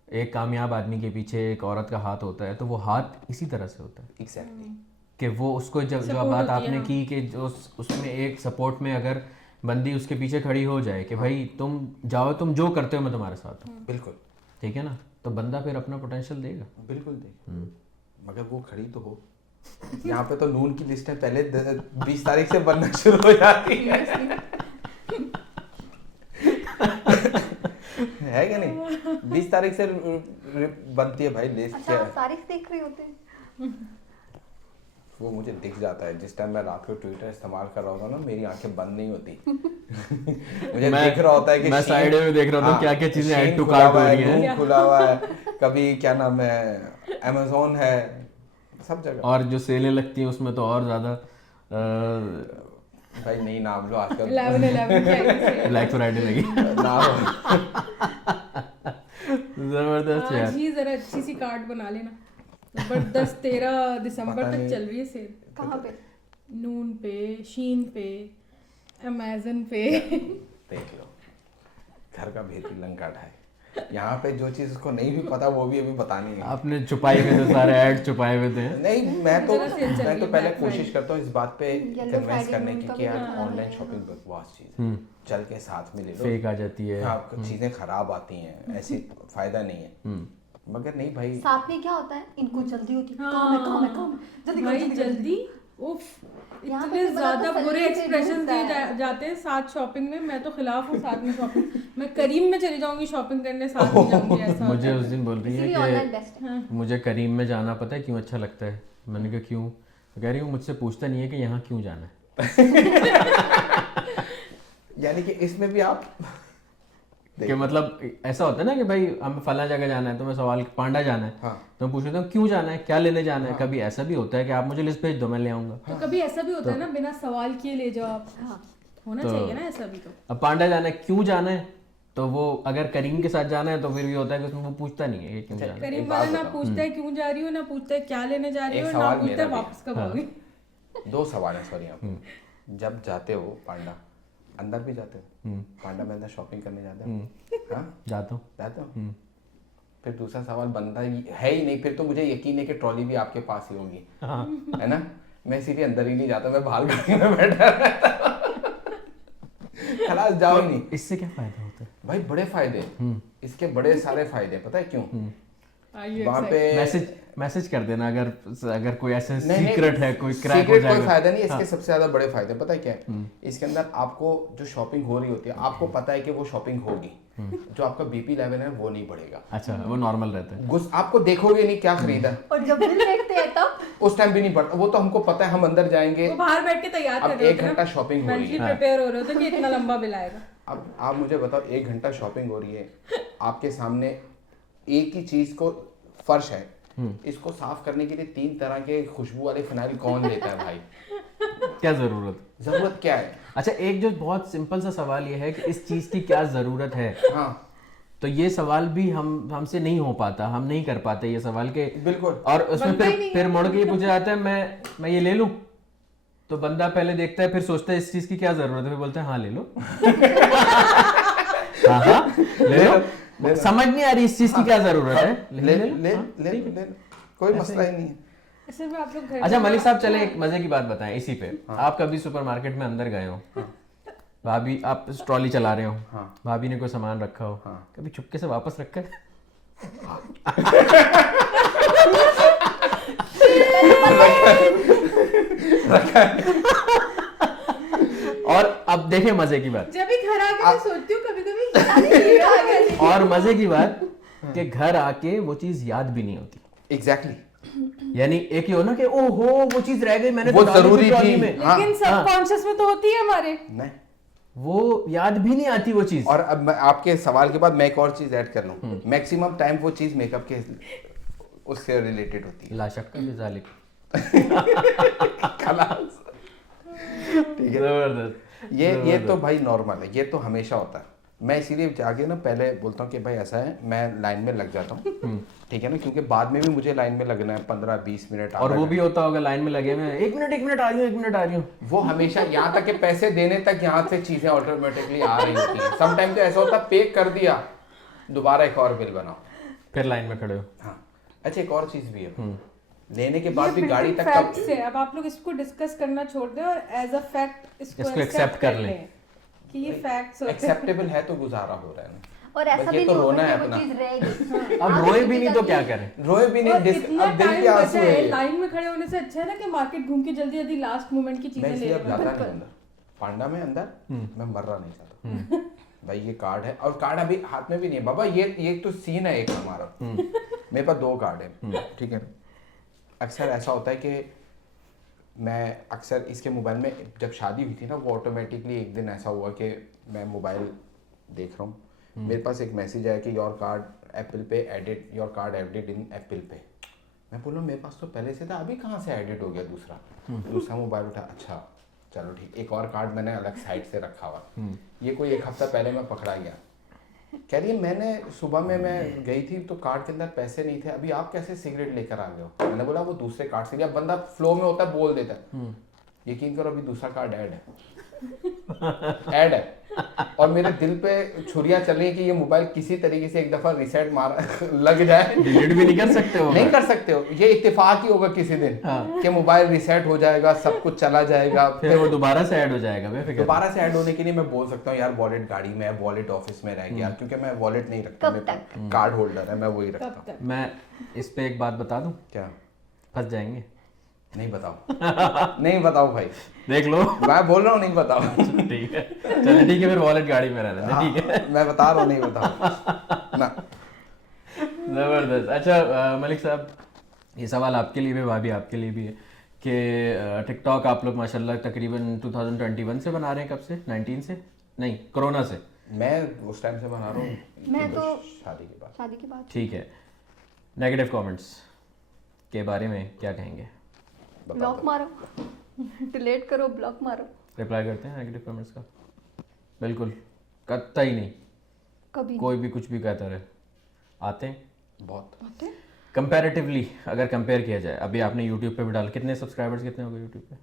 एक कामयाब आदमी के पीछे एक औरत का हाथ होता है, तो वो हाथ इसी तरह से होता है एग्जैक्टली कि वो उसको जब जो Support बात होती है, आपने हाँ। की कि जो उसमें एक सपोर्ट में अगर बंदी उसके पीछे खड़ी हो जाए कि भाई तुम जाओ, तुम जो करते हो मैं तुम्हारे साथ हूँ, बिल्कुल ठीक है ना, तो बंदा फिर अपना पोटेंशियल देगा। बिल्कुल देख, मगर वो खड़ी तो हो। यहाँ पे तो नून की लिस्ट है, पहले 20 तारीख से बनना शुरू हो जाती है है क्या नहीं? 20 तारीख से बनती है भाई लिस्ट। अच्छा आप तारीख देख रहे होते हैं? वो मुझे दिख जाता है जिस टाइम मैं रात को ट्विटर इस्तेमाल कर रहा होता हूँ ना, मेरी आंखें बंद नहीं होती मुझे दिख रहा होता है कि मैं साइड में देख रहा था क्या क्या चीजें ऐड टू कार्ट हो रही हैं, खुला हुआ है, कभी क्या नाम है अमेज़न है, सब जगह। और जो सेलें लगती हैं उसमें तो और ज्यादा भाई नहीं नाम लो आजकल 11 ब्लैक फ्राइडे लगी। नाम जबरदस्त यार। आज ही जरा अच्छी सी कार्ड बना लेना। जबरदस्त 13 दिसंबर पता तक नहीं। चल रही है सेल। कहाँ पे? नून पे, शीन पे, अमेजन पे। देख लो, घर का भेदी लंका ढाई। यहाँ पे जो चीज उसको नहीं भी पता वो भी अभी बतानी है। आपने छुपाई हुए थे सारे ऐड छुपाए हुए थे। नहीं मैं तो जरा सेल चल रही है, पहले Black कोशिश Friday। करता हूँ इस बात पे Yellow कन्विंस Friday करने में की उनका कि भी यार हाँ। ऑनलाइन शॉपिंग बकवास चीज है, चल के साथ में ले लो, फेक आ जाती है। हाँ चीजें खराब आती हैं, ऐसी फायदा नहीं है। मगर नहीं भाई, साथ में क्या होता है, इनको जल्दी होती है, हाँ। काम है काम है काम है, जल्दी करो, भाई जल्दी करो, जल्दी उफ, यहाँ पे इतने तो ज्यादा पता बुरे सलीम से एक्सप्रेशन घुसता दिए है। जाते हैं साथ शॉपिंग में। मैं तो खिलाफ हूँ साथ में शॉपिंग। मैं करीम में चली जाऊंगी शॉपिंग करने, साथ में जाऊंगी, ऐसा मुझे होता उस दिन बोल रही इसीलिए है ऑनलाइन कि बेस्ट है। मुझे करीम में जाना पता है क्यों अच्छा लगता है। मैंने कहा क्यों? तो कह रही हूँ मुझसे पूछता नहीं है कि यहाँ क्यों जाना है। यानी कि इसमें भी आप कि मतलब ऐसा होता है ना कि भाई हमें फला जगह जाना है, तो मैं सवाल पांडा जाना है, हाँ। तो मैं पूछ लेता हूँ क्यों जाना है, क्या लेने जाना है। कभी ऐसा भी होता है कि आप मुझे लिस्ट भेज दो मैं ले आऊंगा। तो कभी ऐसा भी होता है ना, बिना सवाल किए ले जाओ आप। हाँ। होना तो- चाहिए ना ऐसा भी। तो अब पांडा जाना है, क्यों जाना है, तो वो अगर करीम के साथ जाना है तो फिर भी होता है कि उसमें वो पूछता नहीं है कि क्यों जाना है। करीम एक वाला बात ना बताओ। पूछता है क्यों जा रही हो, ना पूछता है क्या लेने जा रही एक हो, ना सवाल पूछता है मेरा भी वापस कब हाँ। आओगे। 2 सवाल है सॉरी आप जब जाते हो पांडा अंदर भी जाते हो, पांडा में अंदर शॉपिंग करने जाते हो, हाँ जाता हूँ। जाते हो। फिर दूसरा सवाल बनता है ही नहीं, फिर तो मुझे यकीन है कि ट्रॉली भी आपके पास ही होगी, है ना? मैं इसीलिए अंदर ही नहीं जाता, मैं बाहर गाड़ी में बैठा रहता खलास जाओ ही नहीं। इससे क्या फायदा होता है? भाई बड़े फायदे, इसके बड़े सारे फायदे, पता है क्यों? आइए वहाँ पे मैसेज कर देना अगर कोई ऐसे नहीं, सीक्रेट है, कोई क्रैक हो सीक्रेट कोई जाएगा। फायदा नहीं है। इसके सबसे ज्यादा बड़े फायदे पता है क्या है? इसके अंदर आपको जो शॉपिंग हो रही होती है, आपको पता है कि वो शॉपिंग होगी, जो आपका बीपी लेवल है वो नहीं बढ़ेगा, अच्छा वो नॉर्मल रहता है। आपको देखोगे नहीं क्या खरीदा, और जब बिल देखते हैं तब उस टाइम भी नहीं बढ़ता। वो तो हमको पता है, हम अंदर जाएंगे, वो बाहर बैठ के तैयार कर अब रहे 1 होते हैं घंटा ना, शॉपिंग हो रही मेंटली है। प्रिपेयर हो रहे होते हैं कि इतना लंबा बिल आएगा। अब आप मुझे बताओ 1 घंटा शॉपिंग हो रही है, आपके सामने एक ही चीज को, फर्श है, इसको साफ करने के लिए 3 तरह के खुशबू वाले फिनाइल कौन लेता है भाई? क्या जरूरत? जरूरत क्या है? अच्छा एक जो बहुत सिंपल सा सवाल ये है कि इस चीज की क्या जरूरत है, हाँ तो ये सवाल भी हमसे नहीं हो पाता, हम नहीं कर पाते ये सवाल के। बिल्कुल। और उसमें बनता ही नहीं फिर मुड़ के ये पूछा जाता है मैं ये ले लूं, तो बंदा पहले देखता है, फिर सोचता है इस चीज की क्या जरूरत है, फिर बोलता है हाँ ले लो। हाँ ले लो, समझ नहीं आ रही इस चीज की क्या जरूरत है, ले लो। ले हाँ, ले ठीक है। ले कोई मसला ही नहीं है। ऐसे में आप लोग घर अच्छा में- मलिक साहब चले एक मजे की बात बताएं इसी पे। आप कभी सुपरमार्केट में अंदर गए हो, भाभी आप ट्रॉली चला रहे हो, हाँ। भाभी ने कोई सामान रखा हो, हाँ। कभी चुपके से वापस रखा है? और अब देखें मजे की बात, जब भी घर आके मैं सोचती हूँ कभी कभी और मजे की बात कि घर आके वो चीज याद भी नहीं होती। एग्जैक्टली यानी एक ही हो ना कि ओहो वो चीज रह गई, मैंने वो तो डाली थी जरूरी ट्रॉली थी। में। हाँ, लेकिन सबकॉन्शियस में तो होती है हमारे। नहीं। वो याद भी नहीं आती वो चीज। और अब मैं आपके सवाल के बाद मैं एक और चीज ऐड कर लूं, मैक्सिमम टाइम वो चीज मेकअप के उससे रिलेटेड होती है। ला शक्का फिज़ ज़ालिक। खलास। ठीक है, जबरदस्त। ये तो भाई नॉर्मल है, ये तो हमेशा होता है। मैं इसीलिए जाके ना पहले बोलता हूँ कि भाई ऐसा है, मैं लाइन में लग जाता हूँ, ठीक है ना, क्योंकि बाद में भी मुझे लाइन में लगना है 15-20 मिनट। और वो भी होता होगा लाइन में लगे हुए हैं, 1 मिनट आ रही हूँ। वो हमेशा यहाँ तक के पैसे देने तक यहाँ से चीजें ऑटोमेटिकली आ रही होती हैं। समटाइम तो ऐसा होता है पे कर दिया, दोबारा एक और बिल बनाओ, फिर लाइन में खड़े हो। हाँ अच्छा, एक और चीज भी है, लेने के बाद भी ये गाड़ी बिल्कुल तक फैक्ट से अब आप लोग इसको डिस्कस करना छोड़ दें और एज अ फैक्ट इसको इसको accept एक्सेप्ट कर कर लें। लें कि ये फैक्ट्स होते हैं। एक्सेप्टेबल है तो गुजारा हो रहा है ना। और ऐसा बस भी ये नहीं तो रोना होगा है कि वो अपना। चीज रहेगी। अब रोए भी नहीं तो क्या करें। रोए भी नहीं, और इतना अब दिल टाइम के आंसू बचा है है, ये। लाइन में खड़े होने से अच्छा है ना कि मार्केट घूम के जल्दी जल्दी लास्ट मोमेंट की मैं चीजें ले इसलिए अब लें। जाता नहीं अंदर, पांडा में अंदर मैं मर रहा नहीं चाहता। भाई ये कार्ड है, और कार्ड अभी हाथ में भी नहीं है बाबा, ये तो सीन है एक हमारा। मेरे पास 2 कार्ड है, ठीक है। अक्सर ऐसा होता है कि मैं अक्सर इसके मोबाइल में, जब शादी हुई थी ना, वो ऑटोमेटिकली एक दिन ऐसा हुआ कि मैं मोबाइल देख रहा हूँ, मेरे पास एक मैसेज आया कि योर कार्ड एप्पल पे edit, your card edit in Apple पे। मैं बोला मेरे पास तो पहले से था, अभी कहाँ से एडिट हो गया दूसरा मोबाइल उठा, अच्छा चलो ठीक, एक और कार्ड मैंने अलग साइड से रखा हुआ। ये कोई 1 हफ्ता पहले मैं पकड़ा गया। कह रही है मैंने सुबह में मैं गई थी तो कार्ड के अंदर पैसे नहीं थे, अभी आप कैसे सिगरेट लेकर आ गए हो? मैंने बोला वो दूसरे कार्ड से, अब बंदा फ्लो में होता है बोल देता है, यकीन करो अभी दूसरा कार्ड ऐड है और मेरे दिल पे छुरियां चल रही है कि ये मोबाइल किसी तरीके से एक दफा रीसेट मार लग जाए। डिलीट भी नहीं कर सकते हो। नहीं कर सकते हो, ये इत्तेफाक ही होगा किसी दिन कि मोबाइल रीसेट हो जाएगा, सब कुछ चला जाएगा, फिर वो दोबारा से ऐड हो जाएगा। बेफिक्र दोबारा से ऐड होने के लिए मैं बोल सकता हूँ यार वॉलेट गाड़ी में है, वॉलेट ऑफिस में रह गया, क्योंकि मैं वॉलेट नहीं रखता, मेरे पास कार्ड होल्डर है, मैं वही रखता कब हूँ। तक मैं इस पे एक बात बता दूं, क्या? फंस जाएंगे। नहीं बताओ नहीं बताओ भाई, देख लो। मैं बोल रहा हूँ नहीं बताओ। ठीक है, चलो ठीक है, फिर वॉलेट गाड़ी में रहने दे, ठीक है। मैं बता रहा हूँ नहीं बताओ ना। जबरदस्त। अच्छा मलिक साहब, ये सवाल आपके लिए भी, भाभी आपके लिए भी है कि टिकटॉक आप लोग माशाल्लाह तकरीबन 2021 से बना रहे हैं। कब से? 19 से नहीं, कोरोना से। मैं उस टाइम से बना रहा हूँ, मैं तो शादी के बाद। ठीक है, नेगेटिव कमेंट्स के बारे में क्या कहेंगे? ब्लॉक मारो, डिलीट करो, ब्लॉक मारो। रिप्लाई करते हैं नेगेटिव कमेंट्स का? बिल्कुल, कतई नहीं। कभी कोई भी कुछ भी कहता रहे, आते हैं बहुत आते कंपैरेटिवली। अगर कंपेयर किया जाए, अभी आपने यूट्यूब पे भी डाल, कितने सब्सक्राइबर्स कितने हो गए यूट्यूब पे?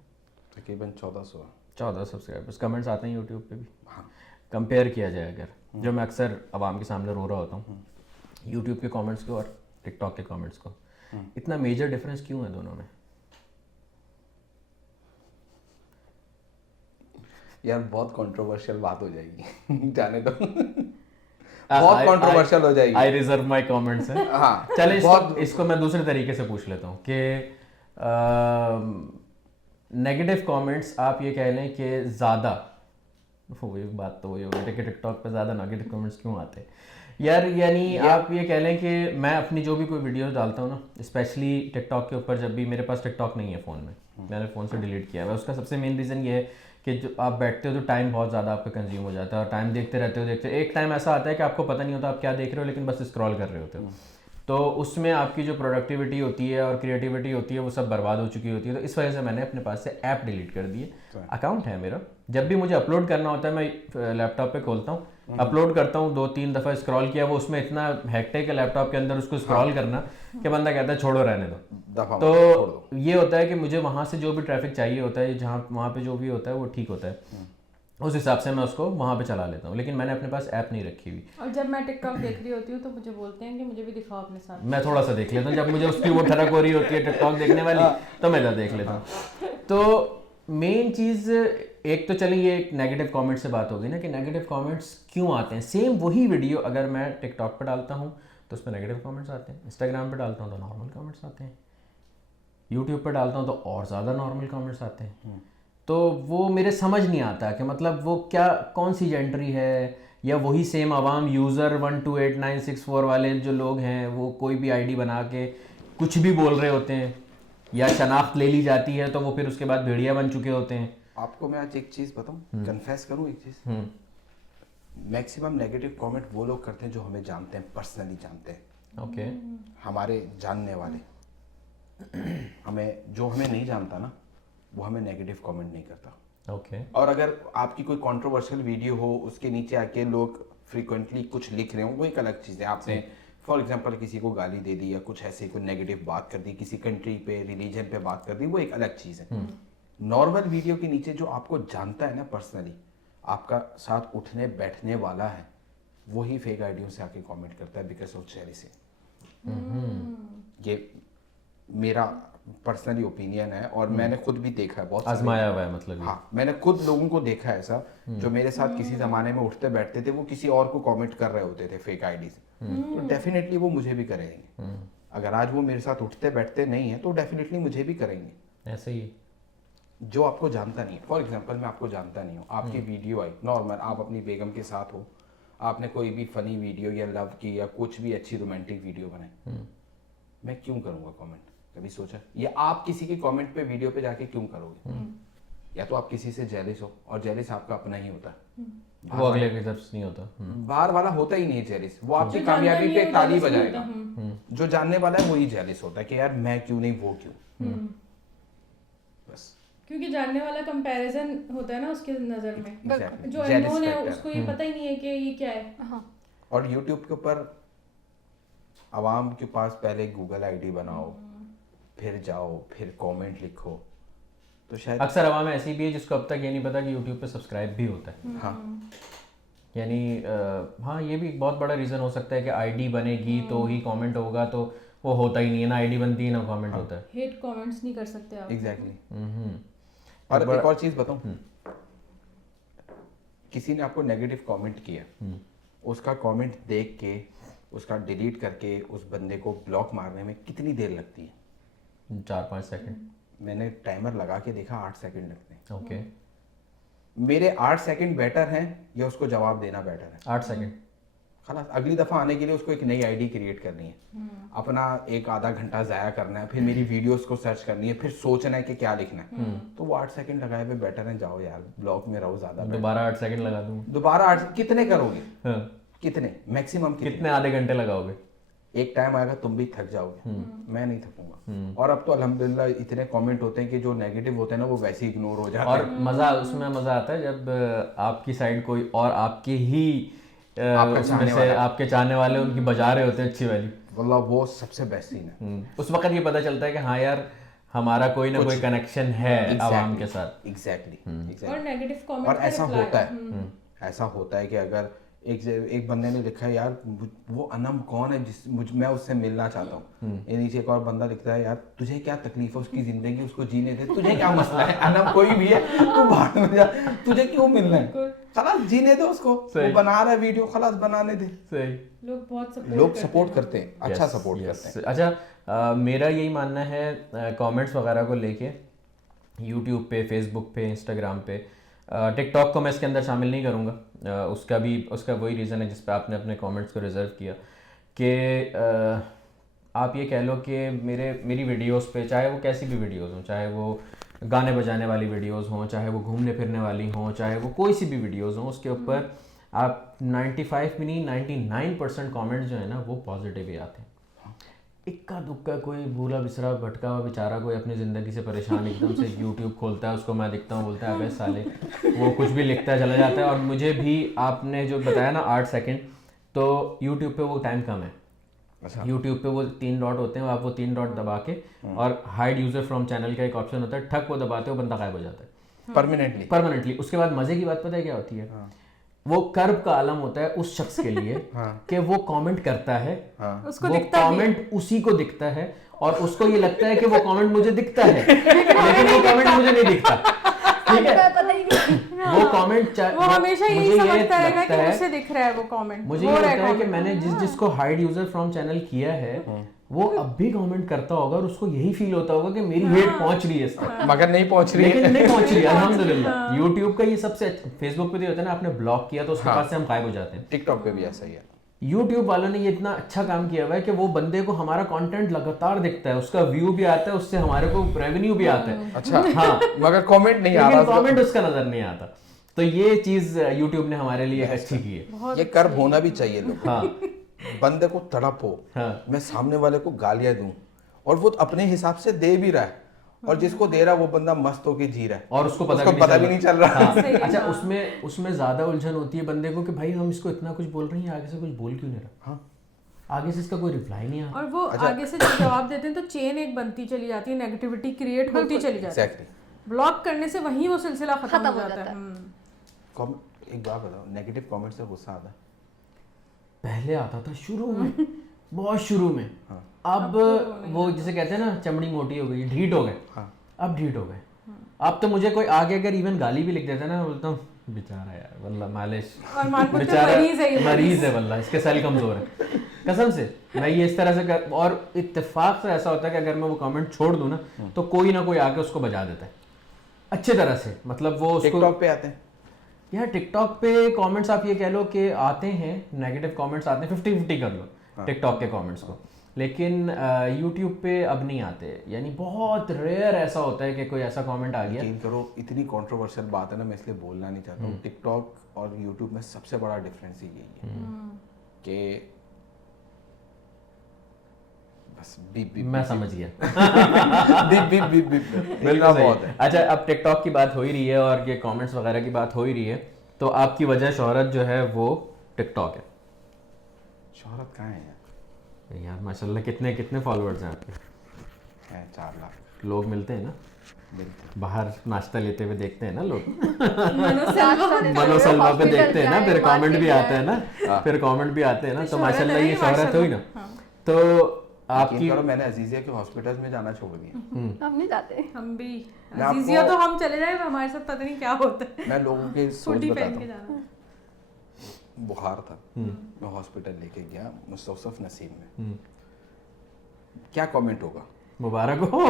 तकरीबन 1400। 14 सब्सक्राइबर्स, कमेंट्स आते हैं यूट्यूब पे भी। हाँ। कंपेयर किया जाए अगर, जो मैं अक्सर आवाम के सामने रो रहा होता हूँ, यूट्यूब के कमेंट्स को और टिकटॉक के कमेंट्स को, इतना मेजर डिफरेंस क्यों है दोनों में? यार बहुत कंट्रोवर्शियल बात हो जाएगी जाने दो। बहुत कंट्रोवर्शियल हो जाएगी। आई रिजर्व माय कमेंट्स है। हाँ चले बहुत इसको मैं दूसरे तरीके से पूछ लेता हूँ कि नेगेटिव कमेंट्स आप ये कह लें कि ज़्यादा, वो एक बात तो वही हो गई कि टिकटॉक पे ज़्यादा नेगेटिव कमेंट्स क्यों आते हैं यार? यानी आप ये कह लें कि मैं अपनी जो भी कोई वीडियोस डालता हूँ ना, स्पेशली टिकटॉक के ऊपर, जब भी मेरे पास टिकटॉक नहीं है फ़ोन में, मैंने फ़ोन से डिलीट किया है, उसका सबसे मेन रीज़न ये है कि जो आप बैठते हो तो टाइम बहुत ज़्यादा आपका कंज्यूम हो जाता है, और टाइम देखते रहते हो। एक टाइम ऐसा आता है कि आपको पता नहीं होता आप क्या देख रहे हो, लेकिन बस स्क्रॉल कर रहे होते हो, तो उसमें आपकी जो प्रोडक्टिविटी होती है और क्रिएटिविटी होती है वो सब बर्बाद हो चुकी होती है। तो इस वजह से मैंने अपने पास से ऐप डिलीट कर दिए। अकाउंट है मेरा, जब भी मुझे अपलोड करना होता है मैं लैपटॉप पे खोलता हूँ, अपलोड करता हूँ, 2-3 दफ़ा स्क्रॉल किया, वो उसमें इतना हेक्टिक है लैपटॉप के अंदर उसको स्क्रॉल करना कि बंदा कहता है छोड़ो रहने दो। तो ये होता है कि मुझे वहाँ से जो भी ट्रैफिक चाहिए होता है, जहाँ वहाँ पे जो भी होता है वो ठीक होता है, उस हिसाब से मैं उसको वहाँ पे चला लेता हूँ, लेकिन मैंने अपने पास ऐप नहीं रखी हुई। और जब मैं टिकटॉक देख रही होती हूँ तो मुझे बोलते हैं कि मुझे भी दिखाओ अपने साथ। मैं थोड़ा सा देख लेता हूँ, जब मुझे उसकी वो ठनक हो रही होती है टिकटॉक देखने वाली, तो मैं इधर देख लेता हूँ। तो मेन चीज़ एक तो चलिए ये एक नेगेटिव कमेंट से बात होगी ना कि नेगेटिव कमेंट्स क्यों आते हैं। सेम वही वीडियो अगर मैं टिकटॉक पर डालता हूँ तो उसमें नेगेटिव कमेंट्स आते हैं, इंस्टाग्राम पर डालता हूँ तो नॉर्मल कमेंट्स आते हैं, यूट्यूब पर डालता हूँ तो और ज़्यादा नॉर्मल कमेंट्स आते हैं। तो वो मेरे समझ नहीं आता कि मतलब वो क्या, कौन सी जेंट्री है, या वही सेम आवाम यूज़र 128964 वाले जो लोग हैं वो कोई भी आईडी बना के कुछ भी बोल रहे होते हैं, या शनाख्त ले ली जाती है तो वो फिर उसके बाद भेड़िया बन चुके होते हैं। आपको मैं आज एक चीज़ बताऊँ, कन्फेस करूँ एक चीज़, मैक्सिमम नेगेटिव कमेंट वो लोग करते हैं जो हमें जानते हैं, पर्सनली जानते हैं। ओके। हमारे जानने वाले हमें, जो हमें नहीं जानता ना वो हमें नेगेटिव कमेंट नहीं करता। ओके। और अगर आपकी कोई कंट्रोवर्शियल वीडियो हो, उसके नीचे आके लोग फ्रीक्वेंटली कुछ लिख रहे हो, वो एक अलग चीज़ है। आपने फॉर एग्जांपल किसी को गाली दे दी या कुछ ऐसे कोई नेगेटिव बात कर दी, किसी कंट्री पे, रिलीजन पे बात कर दी, वो एक अलग चीज़ है। नॉर्मल वीडियो के नीचे जो आपको जानता है ना पर्सनली, आपका साथ उठने बैठने वाला है, वही फेक आइडियों से आके कमेंट करता है बिकॉज ऑफ जेलसी। ये मेरा पर्सनली ओपिनियन है और मैंने खुद भी देखा है बहुत आजमाया हुआ है मतलब ये। हाँ, मैंने खुद लोगों को देखा है ऐसा जो मेरे साथ किसी जमाने में उठते बैठते थे, वो किसी और को कमेंट कर रहे होते थे फेक आईडी से, तो डेफिनेटली वो मुझे भी करेंगे। अगर आज वो मेरे साथ उठते बैठते नहीं है तो डेफिनेटली मुझे भी करेंगे। ऐसे ही जो आपको जानता नहीं है, फॉर एग्जांपल मैं आपको जानता नहीं हूँ, आपकी वीडियो आई नॉर्मल, आप अपनी बेगम के साथ हो, आपने कोई भी फनी वीडियो या लव की या कुछ भी अच्छी रोमांटिक वीडियो बनाई, मैं क्यों करूँगा कमेंट? कभी सोचा? या आप किसी के कमेंट पे वीडियो पे जाके क्यों करोगे? या तो आप किसी से जेलिस हो, और जेलिस आपका अपना ही होता है, वो अगले की तरफ से नहीं होता। बाहर वाला होता ही नहीं है जेलिस, वो आपकी जो जानता कामयाबी नहीं पे है, वो ताली jealous नहीं बजाएगा। जो जानने वाला है वही जेलिस होता है कि यार मैं क्यों नहीं, वो क्यों। बस क्योंकि जानने वाला कंपैरिजन होता है ना उसके नजर में, Exactly. जो Jealous अननोन है factor। उसको ये पता ही नहीं है कि ये क्या है। हाँ और यूट्यूब के ऊपर आवाम के पास पहले गूगल आईडी बनाओ, फिर जाओ, फिर कमेंट लिखो, तो शायद अक्सर आवाम ऐसी भी है जिसको अब तक ये नहीं पता कि यूट्यूब पे सब्सक्राइब भी होता है। हाँ यानी हाँ, ये भी एक बहुत बड़ा रीज़न हो सकता है कि आईडी बनेगी तो ही कमेंट होगा, तो वो होता ही नहीं है ना, आईडी बनती है ना कमेंट होता है। हेट कमेंट्स नहीं कर सकते आप। एग्जैक्टली। और एक और चीज बताऊं, किसी ने आपको नेगेटिव कमेंट किया, उसका कमेंट देख के उसका डिलीट करके उस बंदे को ब्लॉक मारने में कितनी देर लगती है? 4-5 सेकंड। मैंने टाइमर लगा के देखा, 8 सेकंड लगते हैं। ओके, मेरे 8 सेकंड बेटर हैं या उसको जवाब देना बेटर है? 8 सेकंड। खलास, अगली दफा आने के लिए उसको एक नई आईडी क्रिएट करनी है, अपना एक आधा घंटा जाया करना है, फिर मेरी वीडियोस को सर्च करनी है, फिर सोचना है कि क्या लिखना है, तो वो 8 सेकंड लगाए हुए बेटर है, जाओ यार ब्लॉग में रहो ज्यादा better। दोबारा 8 सेकंड लगा दूंगा। दोबारा 8 कितने करोगे? हाँ। कितने मैक्सिमम कितने आधे घंटे लगाओगे? एक टाइम आएगा तुम भी थक जाओगे, मैं नहीं थकूंगा। और अब तो अल्हम्दुलिल्लाह इतने कमेंट होते हैं कि जो नेगेटिव होते हैं ना वो वैसे ही इग्नोर हो जाते और हैं। मज़ा आता है जब आपकी साइड कोई और आपके ही आपका उसमें चाहने से वाला। आपके चाहने वाले उनकी बजा रहे होते हैं अच्छी वाली। वल्लाह वो सबसे बेस्ट सीन है। उस वक्त ये पता चलता है कि हाँ यार, हमारा कोई ना कोई कनेक्शन है आवाम के साथ। एग्जैक्टली। और नेगेटिव कमेंट और ऐसा होता है, ऐसा होता है कि अगर एक बंदे ने लिखा है यार वो अनम कौन है मैं उससे मिलना चाहता हूँ, ये नीचे एक और बंदा लिखता है यार तुझे क्या तकलीफ है उसकी जिंदगी, उसको जीने दे, तुझे क्या मसला है, अनम कोई भी है तू बाहर में जा, तुझे क्यों मिलना है, खलास जीने दो उसको, वो बना रहा है वीडियो, खलास बनाने दे। सही। लोग सपोर्ट करते हैं, अच्छा सपोर्ट करते हैं। अच्छा, मेरा यही मानना है कमेंट्स वगैरह को लेके, यूट्यूब पे, फेसबुक पे, इंस्टाग्राम पे, टिकटॉक को मैं इसके अंदर शामिल नहीं करूँगा। उसका वही रीज़न है जिस पे आपने अपने कमेंट्स को रिजर्व किया कि आप ये कह लो कि मेरी वीडियोस पे, चाहे वो कैसी भी वीडियोस हों, चाहे वो गाने बजाने वाली वीडियोस हों, चाहे वो घूमने फिरने वाली हों, चाहे वो कोई सी भी वीडियोस हों, उसके ऊपर आप 95 में नहीं 99% कमेंट्स जो है ना वो पॉजिटिव ही आते हैं। इक्का दुक्का कोई भूला बिसरा भटका हुआ बेचारा कोई अपनी ज़िंदगी से परेशान एकदम से यूट्यूब खोलता है, उसको मैं दिखता हूँ, बोलता है अबे साले, वो कुछ भी लिखता है चला जाता है। और मुझे भी आपने जो बताया ना 8 सेकंड, तो यूट्यूब पे वो टाइम कम है। अच्छा। यूट्यूब पे वो 3 डॉट होते हैं, आप वो 3 डॉट दबा के, और हाइड यूज़र फ्रॉम चैनल का एक ऑप्शन होता है, ठक वो दबाते हो बंदा गायब हो जाता है परमानेंटली। उसके बाद मज़े की बात पता है क्या होती है? वो कर्ब का आलम होता है उस शख्स के लिए कि वो कमेंट करता है, उसको वो दिखता भी है। कमेंट उसी को दिखता है और उसको ये लगता है कि वो कमेंट मुझे दिखता है, लेकिन वो कमेंट मुझे नहीं दिखता। ठीक है, पता ही नहीं। वो कमेंट वो हमेशा यही मुझे समझता रहेगा लगता कि है, मुझे दिख रहा है वो कमेंट। मुझे ये लगता है कि मैंने जिसको हाइड यूजर फ्रॉम चैनल किया है वो अब भी कमेंट करता होगा और उसको यही फील होता होगा कि मेरी हेट पहुंच रही है इस तक, मगर नहीं पहुंच रही लेकिन है। नहीं पहुंच रही है अल्हम्दुलिल्लाह। यूट्यूब का ये सबसे फेसबुक पे भी होता है ना, आपने ब्लॉक किया तो उसके पास से हम गायब हो जाते हैं। टिकटॉक पे भी ऐसा ही है। यूट्यूब वालों ने ये इतना अच्छा काम किया हुआ है कि वो बंदे को हमारा कंटेंट लगातार दिखता है, उसका व्यू भी आता है, उससे हमारे को रेवेन्यू भी आता है। अच्छा। हाँ, मगर कमेंट नहीं आ लेकिन रहा, कमेंट उसका नजर नहीं आता। तो ये चीज यूट्यूब ने हमारे लिए अच्छी की है। ये कर्व होना भी चाहिए लोग। हाँ बंदे को तड़पो, मैं सामने वाले को गालियां दूं और वो अपने हिसाब से दे भी रहा है, और जिसको दे रहा है वो बंदा मस्त होके जी रहा है और उसको पता भी नहीं चल रहा। हाँ। अच्छा, उसमें ज्यादा उलझन होती है बंदे को कि भाई हम इसको इतना कुछ बोल रहे हैं, आगे से कुछ बोल क्यों नहीं रहा। हाँ। आगे से इसका कोई रिप्लाई नहीं आता। और वो आगे से जब जवाब देते हैं तो चेन एक बनती चली जाती है, नेगेटिविटी क्रिएट होती चली जाती है। ब्लॉक करने से वहीं वो सिलसिला खत्म हो जाता है। एक बात बताओ, नेगेटिव कमेंट से गुस्सा आता है? पहले आता था शुरू में, बहुत शुरू में। हाँ। अब वो जिसे कहते हैं ना चमड़ी मोटी हो गई, ढीठ हो गए। हाँ। अब ढीठ हो गए। अब तो मुझे कोई आगे अगर इवन गाली भी लिख देता है ना, बोलता हूँ बेचारा यार वल्ला मालिश, और मानपुर तो बेचारा मरीज है वल्ला, इसके सेल कमजोर है। कसम से मैं ये इस तरह से कर, और इत्तेफाक से ऐसा होता है कि अगर मैं वो कमेंट छोड़ दूं ना तो कोई ना कोई आके उसको बजा देता है अच्छे तरह से। मतलब वो उसको टिकटॉक पे आते हैं यार, टिकटॉक पे कमेंट्स आप ये कह लो कि आते हैं, नेगेटिव कमेंट्स आते हैं, 50-50 कर लो टिकटॉक के कमेंट्स को, लेकिन यूट्यूब पे अब नहीं आते। यानी बहुत रेयर ऐसा होता है कि कोई ऐसा कमेंट आ गया। यकीन करो इतनी कंट्रोवर्शियल बात है ना, मैं इसलिए बोलना नहीं चाहता हूँ। टिकटॉक और यूट्यूब में सबसे बड़ा डिफरेंस ही यही है कि बस बीप बीप मैं समझ गया। बीप बीप बीप बीप बिल्कुल बहुत सही। है। अच्छा, अब टिकटॉक की बात हो ही रही है और ये कमेंट्स वगैरह की बात हो ही रही है, तो आपकी वजह शोहरत जो है वो टिकटॉक है। शोहरत कहाँ है यार माशाल्लाह, कितने कितने फॉलोअर्स हैं आपके? है 4 लाख लोग मिलते हैं ना, बिल्कुल। बाहर नाश्ता लेते हुए देखते हैं ना लोग, मनोसलवा मनोसलवा पे हॉस्पिटल देखते हैं ना, जाए, फिर कमेंट भी मार्केट आते हैं ना, फिर कमेंट भी आते हैं ना, तो शोहरत माशाल्लाह है ये ना, शोहरत हुई ना। तो आपकी आपकी करो, मैंने अजीजिया के हॉस्पिटल में जाना छोड़ दिया। हम नहीं जाते। हम भी मैं आपको- अजीजिया तो हम चले जाए, हमारे साथ पता नहीं क्या होता है। मैं लोगों के सोच हुडी बताता पहन के हूँ। जाना। बुखार था, मैं हॉस्पिटल लेके गया मुस्तौसफ नसीम में। क्या कमेंट होगा? मुबारक हो।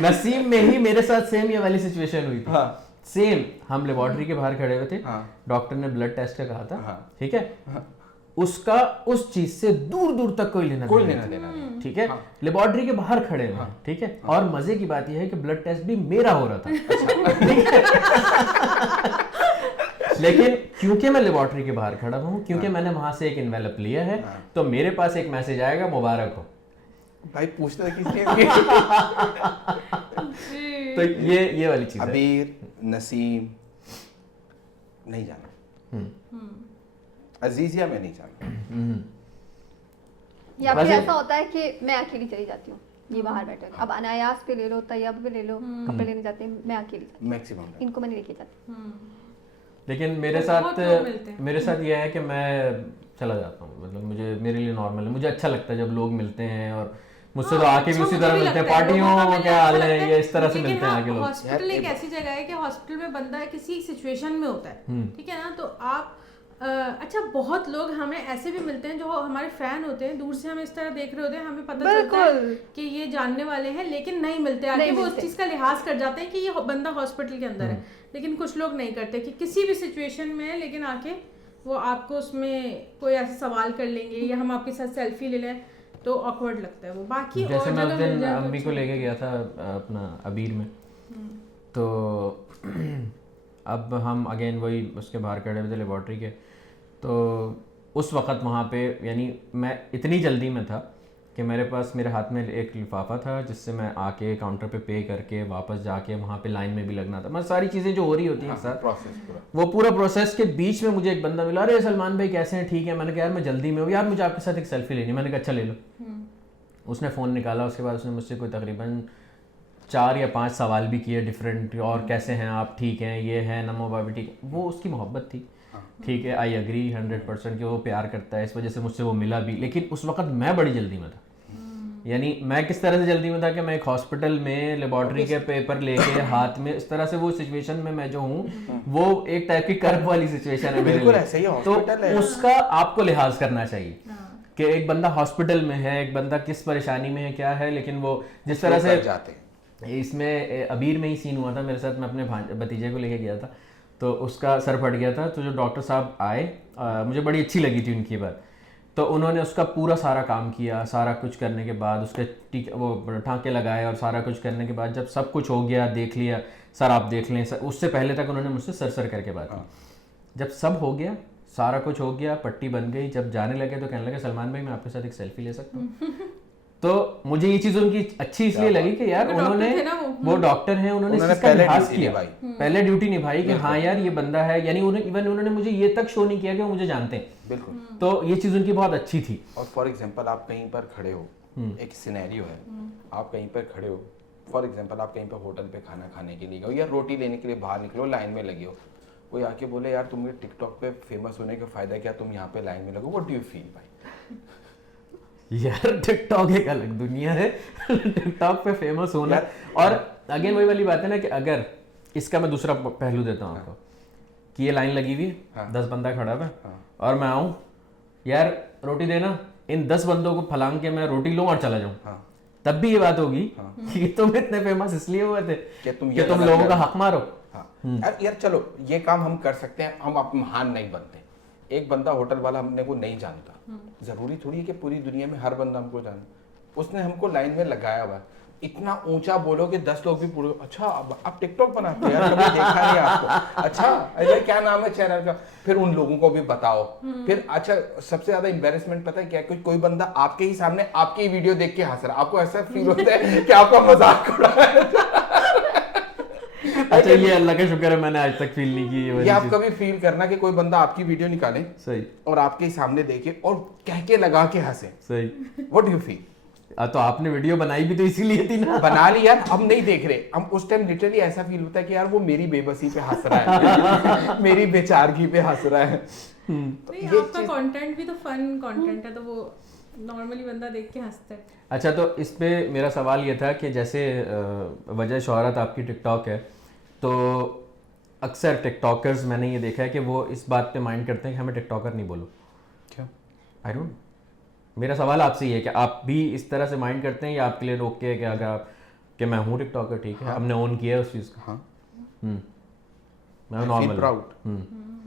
नसीम में ही मेरे साथ सेम ये वाली सिचुएशन हुई थी। हाँ। सेम, हम लेबोरेटरी के बाहर खड़े हुए थे, हाँ। डॉक्टर ने ब्लड टेस्ट का कहा था, हाँ। ठीक है, उसका उस चीज से दूर दूर तक कोई लेना देना नहीं। ठीक है, लेबोरेटरी के बाहर खड़े हैं, ठीक है, और मजे की बात यह है कि ब्लड टेस्ट भी मेरा हो रहा था। ठीक है? लेकिन क्योंकि मैं लेबोरेटरी के बाहर खड़ा हूँ, क्योंकि मैंने वहां से एक इन्वेलप लिया है, तो मेरे पास एक मैसेज आएगा, मुबारक हो। भाई पूछता किसने? तो ये वाली चीज है। अबीर, नसीम नहीं जाना, अजीजिया में नहीं जाना। या फिर वैसे- ऐसा होता है कि मैं अकेली चली जाती हूँ, ये बाहर बैठे। अब अनायास पे ले लो, तैयब पे ले लो, कपड़े लेने जाते हैं, मैं अकेली जाती हूँ। मैक्सिमम इनको मैं नहीं लेके जाती। लेकिन मेरे तो साथ बहुत लोग मिलते हैं। मेरे साथ यह है कि मैं चला जाता हूँ, मतलब मुझे, मेरे लिए नॉर्मल है, मुझे अच्छा लगता है जब लोग मिलते हैं, और मुझसे तो आके भी उसी तरह मिलते हैं, पार्टियों क्या हाल है, ये इस तरह से मिलते हैं आके लोग। हॉस्पिटल एक ऐसी जगह है कि हॉस्पिटल में बंदा किसी सिचुएशन में होता है, ठीक है ना, तो आप अच्छा, बहुत लोग हमें ऐसे भी मिलते हैं जो हमारे फैन होते हैं, दूर से हमें इस तरह देख रहे होते हैं, हमें पता चलता है कि ये जानने वाले हैं, लेकिन नहीं मिलते आके, वो उस चीज का लिहाज कर जाते हैं कि ये बंदा हॉस्पिटल के अंदर है, लेकिन कुछ लोग नहीं करते कि किसी भी सिचुएशन में है, लेकिन आके वो आपको उसमें कोई ऐसे सवाल कर लेंगे या हम आपके साथ सेल्फी ले लें, तो ऑकवर्ड लगता है वो। बाकी और जैसे मैं उस जगह मिल दिन जाए तो अम्मी को अच्छा लेके गया था अपना अबीर में, तो अब हम अगेन वही उसके बाहर खड़े हुए थे लेबोरेटरी के, तो उस वक़्त वहाँ पे, यानी मैं इतनी जल्दी में था कि मेरे पास, मेरे हाथ में एक लिफाफा था जिससे मैं आके काउंटर पे करके वापस जाके वहाँ पे लाइन में भी लगना था, मतलब सारी चीज़ें जो हो रही होती हैं साथ, प्रोसेस पूरा। वो पूरा प्रोसेस के बीच में मुझे एक बंदा मिला, अरे सलमान भाई कैसे हैं, ठीक है। मैंने कहा यार मैं जल्दी में हूँ यार, मुझे आपके साथ एक सेल्फी लेनी। मैंने कहा अच्छा ले लो। उसने फ़ोन निकाला, उसके बाद उसने मुझसे कोई तकरीबन 4 या 5 सवाल भी किए डिफरेंट, और कैसे हैं आप, ठीक हैं, ये है, नमो भाभी ठीक। वो उसकी मोहब्बत थी, ठीक है, आई एग्री 100% कि वो प्यार करता है, इस वजह से मुझसे वो मिला भी। लेकिन उस वक्त मैं बड़ी जल्दी में था, यानी मैं किस तरह से जल्दी में था कि मैं एक हॉस्पिटल में लेबोरेटरी के पेपर लेके हाथ में, इस तरह से वो सिचुएशन में मैं जो हूँ, वो एक टाइप की कर्व वाली सिचुएशन है मेरे बिल्कुल लिए। ऐसे ही तो हॉस्पिटल है। उसका आपको लिहाज करना चाहिए कि एक बंदा हॉस्पिटल में है, एक बंदा किस परेशानी में है, क्या है, लेकिन वो जिस तरह से जाते हैं। इसमें अबीर में ही सीन हुआ था मेरे साथ, मैं अपने भतीजे को लेके गया था, तो उसका सर फट गया था, तो जो डॉक्टर साहब आए, मुझे बड़ी अच्छी लगी थी उनकी बात, तो उन्होंने उसका पूरा सारा काम किया। सारा कुछ करने के बाद उसके वो टाँके लगाए, और सारा कुछ करने के बाद जब सब कुछ हो गया, देख लिया, सर आप देख लें, उससे पहले तक उन्होंने मुझसे सर करके बात की। जब सब हो गया, सारा कुछ हो गया, पट्टी बन गई, जब जाने लगे तो कहने लगे सलमान भाई मैं आपके साथ एक सेल्फी ले सकता हूँ। तो मुझे ये चीज़ उनकी अच्छी इसलिए लगी कि यार उन्होंने, वो डॉक्टर हैं, उन्होंने इसका लिहाज किया, पहले ड्यूटी निभाई कि हाँ यार ये बंदा है, यानी इवन उन्होंने मुझे ये तक शो नहीं किया कि वो मुझे जानते हैं। बिल्कुल। तो ये चीज़ उनकी बहुत अच्छी थी। और फॉर एग्जांपल आप कहीं पर खड़े हो, एक सिनेरियो है, आप कहीं पर खड़े हो, फॉर एग्जांपल आप कहीं पर होटल पे खाना खाने के लिए गए या रोटी लेने के लिए बाहर निकलो, लाइन में लगे हो, कोई आके बोले यार तुमने टिकटॉक पे फेमस होने का फायदा क्या, तुम यहाँ पे लाइन में लगो, व्हाट डू यू फील भाई? यार टिकटॉक एक अलग दुनिया है। टिकटॉक पे फेमस होना, और अगेन वही वाली बात है ना कि अगर इसका मैं दूसरा पहलू देता हूँ आपको कि ये लाइन लगी हुई है, 10 बंदा खड़ा है और मैं आऊँ यार रोटी देना, इन 10 बंदों को फलांग के मैं रोटी लूँ और चला जाऊँ, तब भी ये बात होगी कि तुम इतने फेमस इसलिए हुए थे कि तुम लोगों का हक मारो। यार चलो ये काम हम कर सकते हैं, हम अब महान नहीं बनते। एक बंदा होटल वाला हमने को नहीं जानता, जरूरी थोड़ी है कि पूरी दुनिया में हर बंदा हमको जाने। उसने हमको लाइन में लगाया हुआ, इतना ऊंचा बोलो कि 10 लोग भी पूरे अच्छा आप टिकटॉक बनाते हो यार, कभी देखा नहीं आपको, अच्छा अरे क्या नाम है चैनल का, फिर उन लोगों को भी बताओ। फिर अच्छा सबसे ज्यादा एम्बैरेसमेंट पता है क्या, कोई बंदा आपके ही सामने आपकी ही वीडियो देख के हंस रहा, आपको ऐसा फील होता है कि आपका मजाक उड़ाया। अच्छा ये अल्लाह का शुक्र है मैंने आज तक फील नहीं की ये आप कभी फील करना कि कोई बंदा आपकी वीडियो निकाले सही और आपके ही सामने देखे और कह के लगा के हंसे, सही, व्हाट डू यू फील? तो आपने वीडियो बनाई भी तो इसीलिए थी ना। बना ली यार, हम नहीं देख रहे, हम उस टाइम लिटरली ऐसा फील होता है कि यार वो मेरी बेबसी पे हंस रहा है, मेरी बेचारगी पे हंस रहा है। नहीं आपका कंटेंट भी तो फन कंटेंट है, तो वो नॉर्मली बंदा देख के हंसता है। अच्छा तो इस पे मेरा सवाल ये था कि जैसे वजह शोहरत आपकी टिकटॉक है, तो अक्सर टिकटॉकर्स मैंने ये देखा है कि वो इस बात पे माइंड करते हैं कि हमें टिकटॉकर नहीं बोलो। क्यों? आई डोंट, मेरा सवाल आपसे ये है कि आप भी इस तरह से माइंड करते हैं या आपके लिए रोक के कि अगर आप कि मैं हूँ टिकटॉकर ठीक है, हमने ओन किया है उस चीज़ को। हाँ मैं नॉर्मल प्राउड,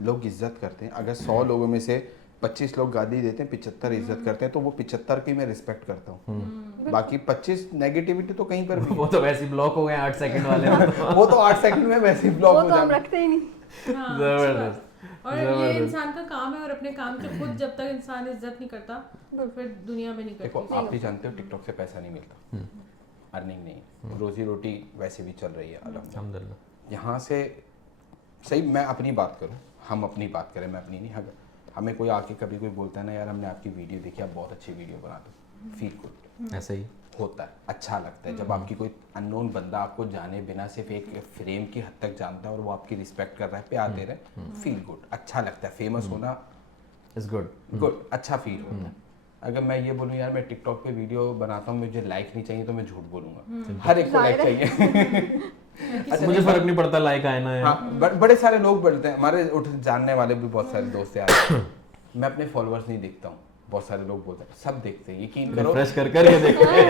लोग इज्जत करते हैं। अगर 100 लोगों में से 25 लोग गाली देते हैं, 75 इज्जत करते हैं, तो वो 75 की मैं रिस्पेक्ट करता हूँ। बाकी 25 नेगेटिविटी तो कहीं पर भी वो तो वैसे ही ब्लॉक हो गए 8 सेकंड वाले। वो तो 8 सेकंड में वैसे ही ब्लॉक वो हो तो हम जाते रखते ही नहीं। जबरदस्त। और ये इंसान का काम है, और अपने काम के खुद जब तक इंसान इज्जत नहीं करता तो फिर दुनिया में नहीं करती। देखो आप भी जानते हो टिकटॉक से पैसा नहीं मिलता, अर्निंग नहीं, रोजी रोटी वैसे भी चल रही है अल्हम्दुलिल्लाह। यहाँ से सही मैं अपनी बात करूँ, हम अपनी बात करें, मैं अपनी नहीं, अगर हमें कोई आके कभी कोई बोलता है ना यार हमने आपकी वीडियो देखी, आप बहुत अच्छी वीडियो बनाते हो, फील गुड, ऐसा ही होता है, अच्छा लगता है जब आपकी कोई अननोन बंदा आपको जाने बिना सिर्फ एक फ्रेम की हद तक जानता है और वो आपकी रिस्पेक्ट कर रहा है, प्यार दे रहा है, फील गुड, अच्छा लगता है। फेमस होना इज गुड, गुड, अच्छा फील होता है। अगर मैं ये बोलूँ यार मैं टिकटॉक पे वीडियो बनाता हूँ, मुझे लाइक नहीं चाहिए, तो मैं झूठ बोलूंगा, हर एक को लाइक चाहिए। अच्छा मुझे फर्क नहीं पड़ता लाइक आए ना। हाँ बड़े सारे लोग बोलते हैं, हमारे जानने वाले भी बहुत सारे दोस्त हैं, मैं अपने फॉलोअर्स नहीं देखता हूँ, बहुत सारे लोग बोलते हैं, सब देखते हैं, यकीन करो, रिफ्रेश कर ये देखते हैं।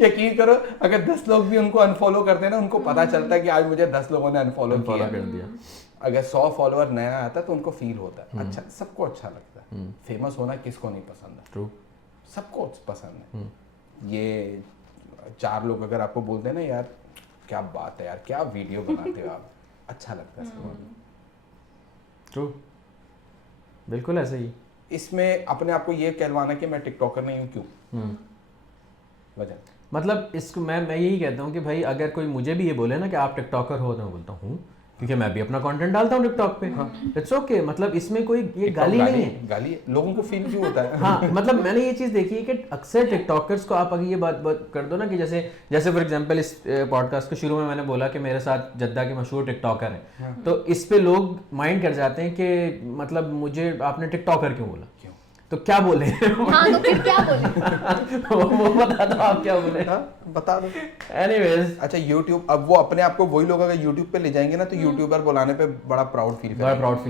यकीन करो अगर 10 लोग भी उनको अनफॉलो करते हैं ना, उनको पता चलता है कि आज मुझे 10 लोगों ने अनफॉलो कर दिया। अगर 100 फॉलोअर नया आता है तो उनको फील होता है, अच्छा सबको अच्छा लगता है। फेमस होना किसको नहीं पसंद है? ट्रू, सबको पसंद है। ये 4 लोग अगर आपको बोलते हैं ना यार क्या बात है यार, क्या वीडियो बनाते हो आप, अच्छा लगता है सबको। ट्रू, बिल्कुल ऐसे ही। इसमें अपने आप को ये कहलवाना कि मैं टिकटॉकर नहीं हूँ, क्यों? वजह मतलब इसको मैं यही कहता हूँ कि भाई अगर कोई मुझे भी ये बोले ना कि आप टिकटॉकर हो, तो मैं बोलता हूँ क्योंकि मैं भी अपना कंटेंट डालता हूँ टिकटॉक पे। इट्स ओके, मतलब इसमें कोई ये गाली नहीं है, गाली लोगों को फील क्यों होता है? हाँ मतलब मैंने ये चीज़ देखी है कि अक्सर टिकटॉकर्स को आप अगर ये बात कर दो ना कि जैसे फॉर एग्जांपल इस पॉडकास्ट के शुरू में मैंने बोला कि मेरे साथ जद्दा के मशहूर टिकटॉकर हैं, तो इस पे लोग माइंड कर जाते हैं कि मतलब मुझे आपने टिकटॉकर क्यों बोला, तो क्या बोले? हाँ तो फिर क्या बोले? वो बता दो आप क्या बोले। हाँ बता दो। एनीवेज अच्छा यूट्यूब, अब वो अपने आप को वही लोग अगर यूट्यूब पे ले जाएंगे ना, तो यूट्यूबर बुलाने पे बड़ा प्राउड फील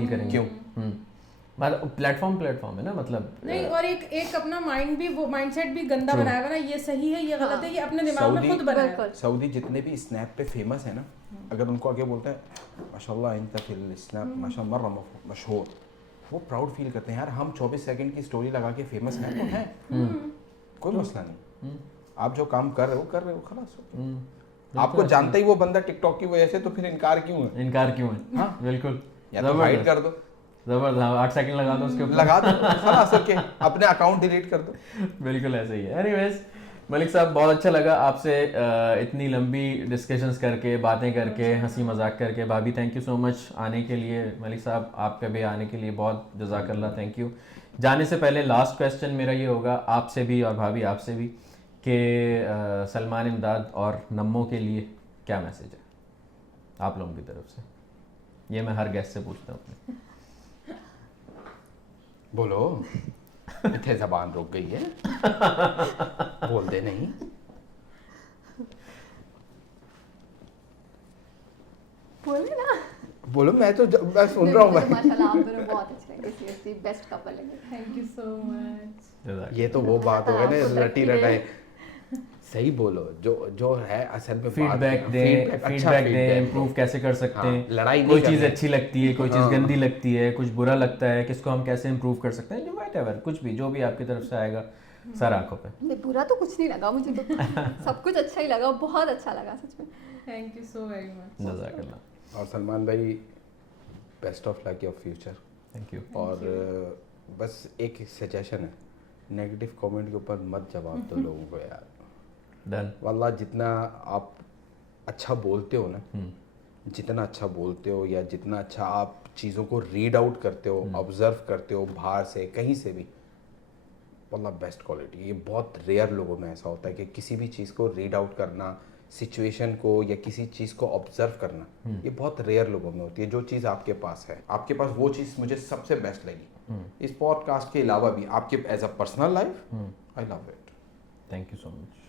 करेंगे। क्यों? प्लेटफॉर्म है ना, मतलब नहीं, और एक अपना माइंड भी, वो माइंडसेट भी गंदा बनाया हुआ ना, ये सही है ये गलत है, ये अपने दिमाग में खुद बनाया है। सऊदी जितने भी स्नैप पे फेमस है ना, अगर उनको आगे बोलते हैं माशाल्लाह इनका फिल स्नैप माशाल्लाह मर्रा मशहूर, वो प्राउड फील करते हैं यार हम 24 सेकंड की स्टोरी लगा के फेमस हैं तो हैं, कोई मसला नहीं, आप जो काम कर रहे हो खलास। आपको जानते ही वो बंदा टिकटॉक की वजह से, तो फिर इनकार क्यों है? हाँ बिल्कुल, या तो हाइड कर दो, जबरदस्त 8 सेकंड लगा दो उसके ऊपर, लगा दो खलास, ओके अपने अकाउंट डिलीट कर दो। बिल्कुल ऐसे ही है। एनीवेज मलिक साहब बहुत अच्छा लगा आपसे इतनी लंबी डिस्कशंस करके, बातें करके, हंसी मजाक करके। भाभी थैंक यू सो मच आने के लिए, मलिक साहब आपका भी आने के लिए बहुत जज़ाकल्लाह, थैंक यू। जाने से पहले लास्ट क्वेश्चन मेरा ये होगा आपसे भी और भाभी आपसे भी कि सलमान इमदाद और नम्मो के लिए क्या मैसेज है आप लोगों की तरफ से? ये मैं हर गेस्ट से पूछता हूँ अपने। बोलो, इतने जबान रुक गई है, बोल दे नहीं। बोले ना। बोलो, मैं सुन रहा हूँ मुझे भाई। माशाल्लाह आप दोनों बहुत अच्छे लगे, सीरियसली बेस्ट कपल लगे। Thank you so much. ये तो वो बात हो गई ना, आपको रटी लकी रटाई। सही बोलो, जो है असल में फीडबैक दे, अच्छा फीडबैक दे, इम्प्रूव कैसे कर सकते हाँ, हैं, लड़ाई नहीं कोई चीज़ करनी। अच्छी लगती है, कोई चीज़ हाँ। गंदी लगती है, कुछ बुरा लगता है, किसको हम कैसे इम्प्रूव कर सकते हैं, जो व्हाटएवर कुछ भी जो भी आपकी तरफ से आएगा सर आंखों पे। नहीं, बुरा तो कुछ नहीं लगा मुझे, तो सब कुछ अच्छा ही लगा, बहुत अच्छा लगा सच में। Thank you so very much. जज़ाकल्लाह। और सलमान भाई, best of luck your future. Thank you. और बस एक सजेशन है, नेगेटिव कमेंट के ऊपर मत जवाब दो लोगों को यार। डन। वल्लाह जितना आप अच्छा बोलते हो ना, जितना अच्छा बोलते हो या जितना अच्छा आप चीज़ों को रीड आउट करते हो, ऑब्जर्व करते हो बाहर से कहीं से भी, वल्लाह बेस्ट क्वालिटी। ये बहुत रेयर लोगों में ऐसा होता है कि किसी भी चीज़ को रीड आउट करना, सिचुएशन को या किसी चीज़ को ऑब्जर्व करना, ये बहुत रेयर लोगों में होती है। जो चीज़ आपके पास है, आपके पास वो चीज़ मुझे सबसे बेस्ट लगी। इस पॉडकास्ट के अलावा भी आपके as a personal life, I love it. Thank you so much.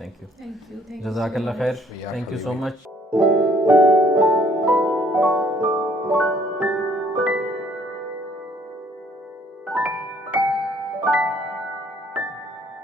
Thank you. Thank you. जज़ाकल्लाह खैर। या थैंक यू सो हबीबी। मच।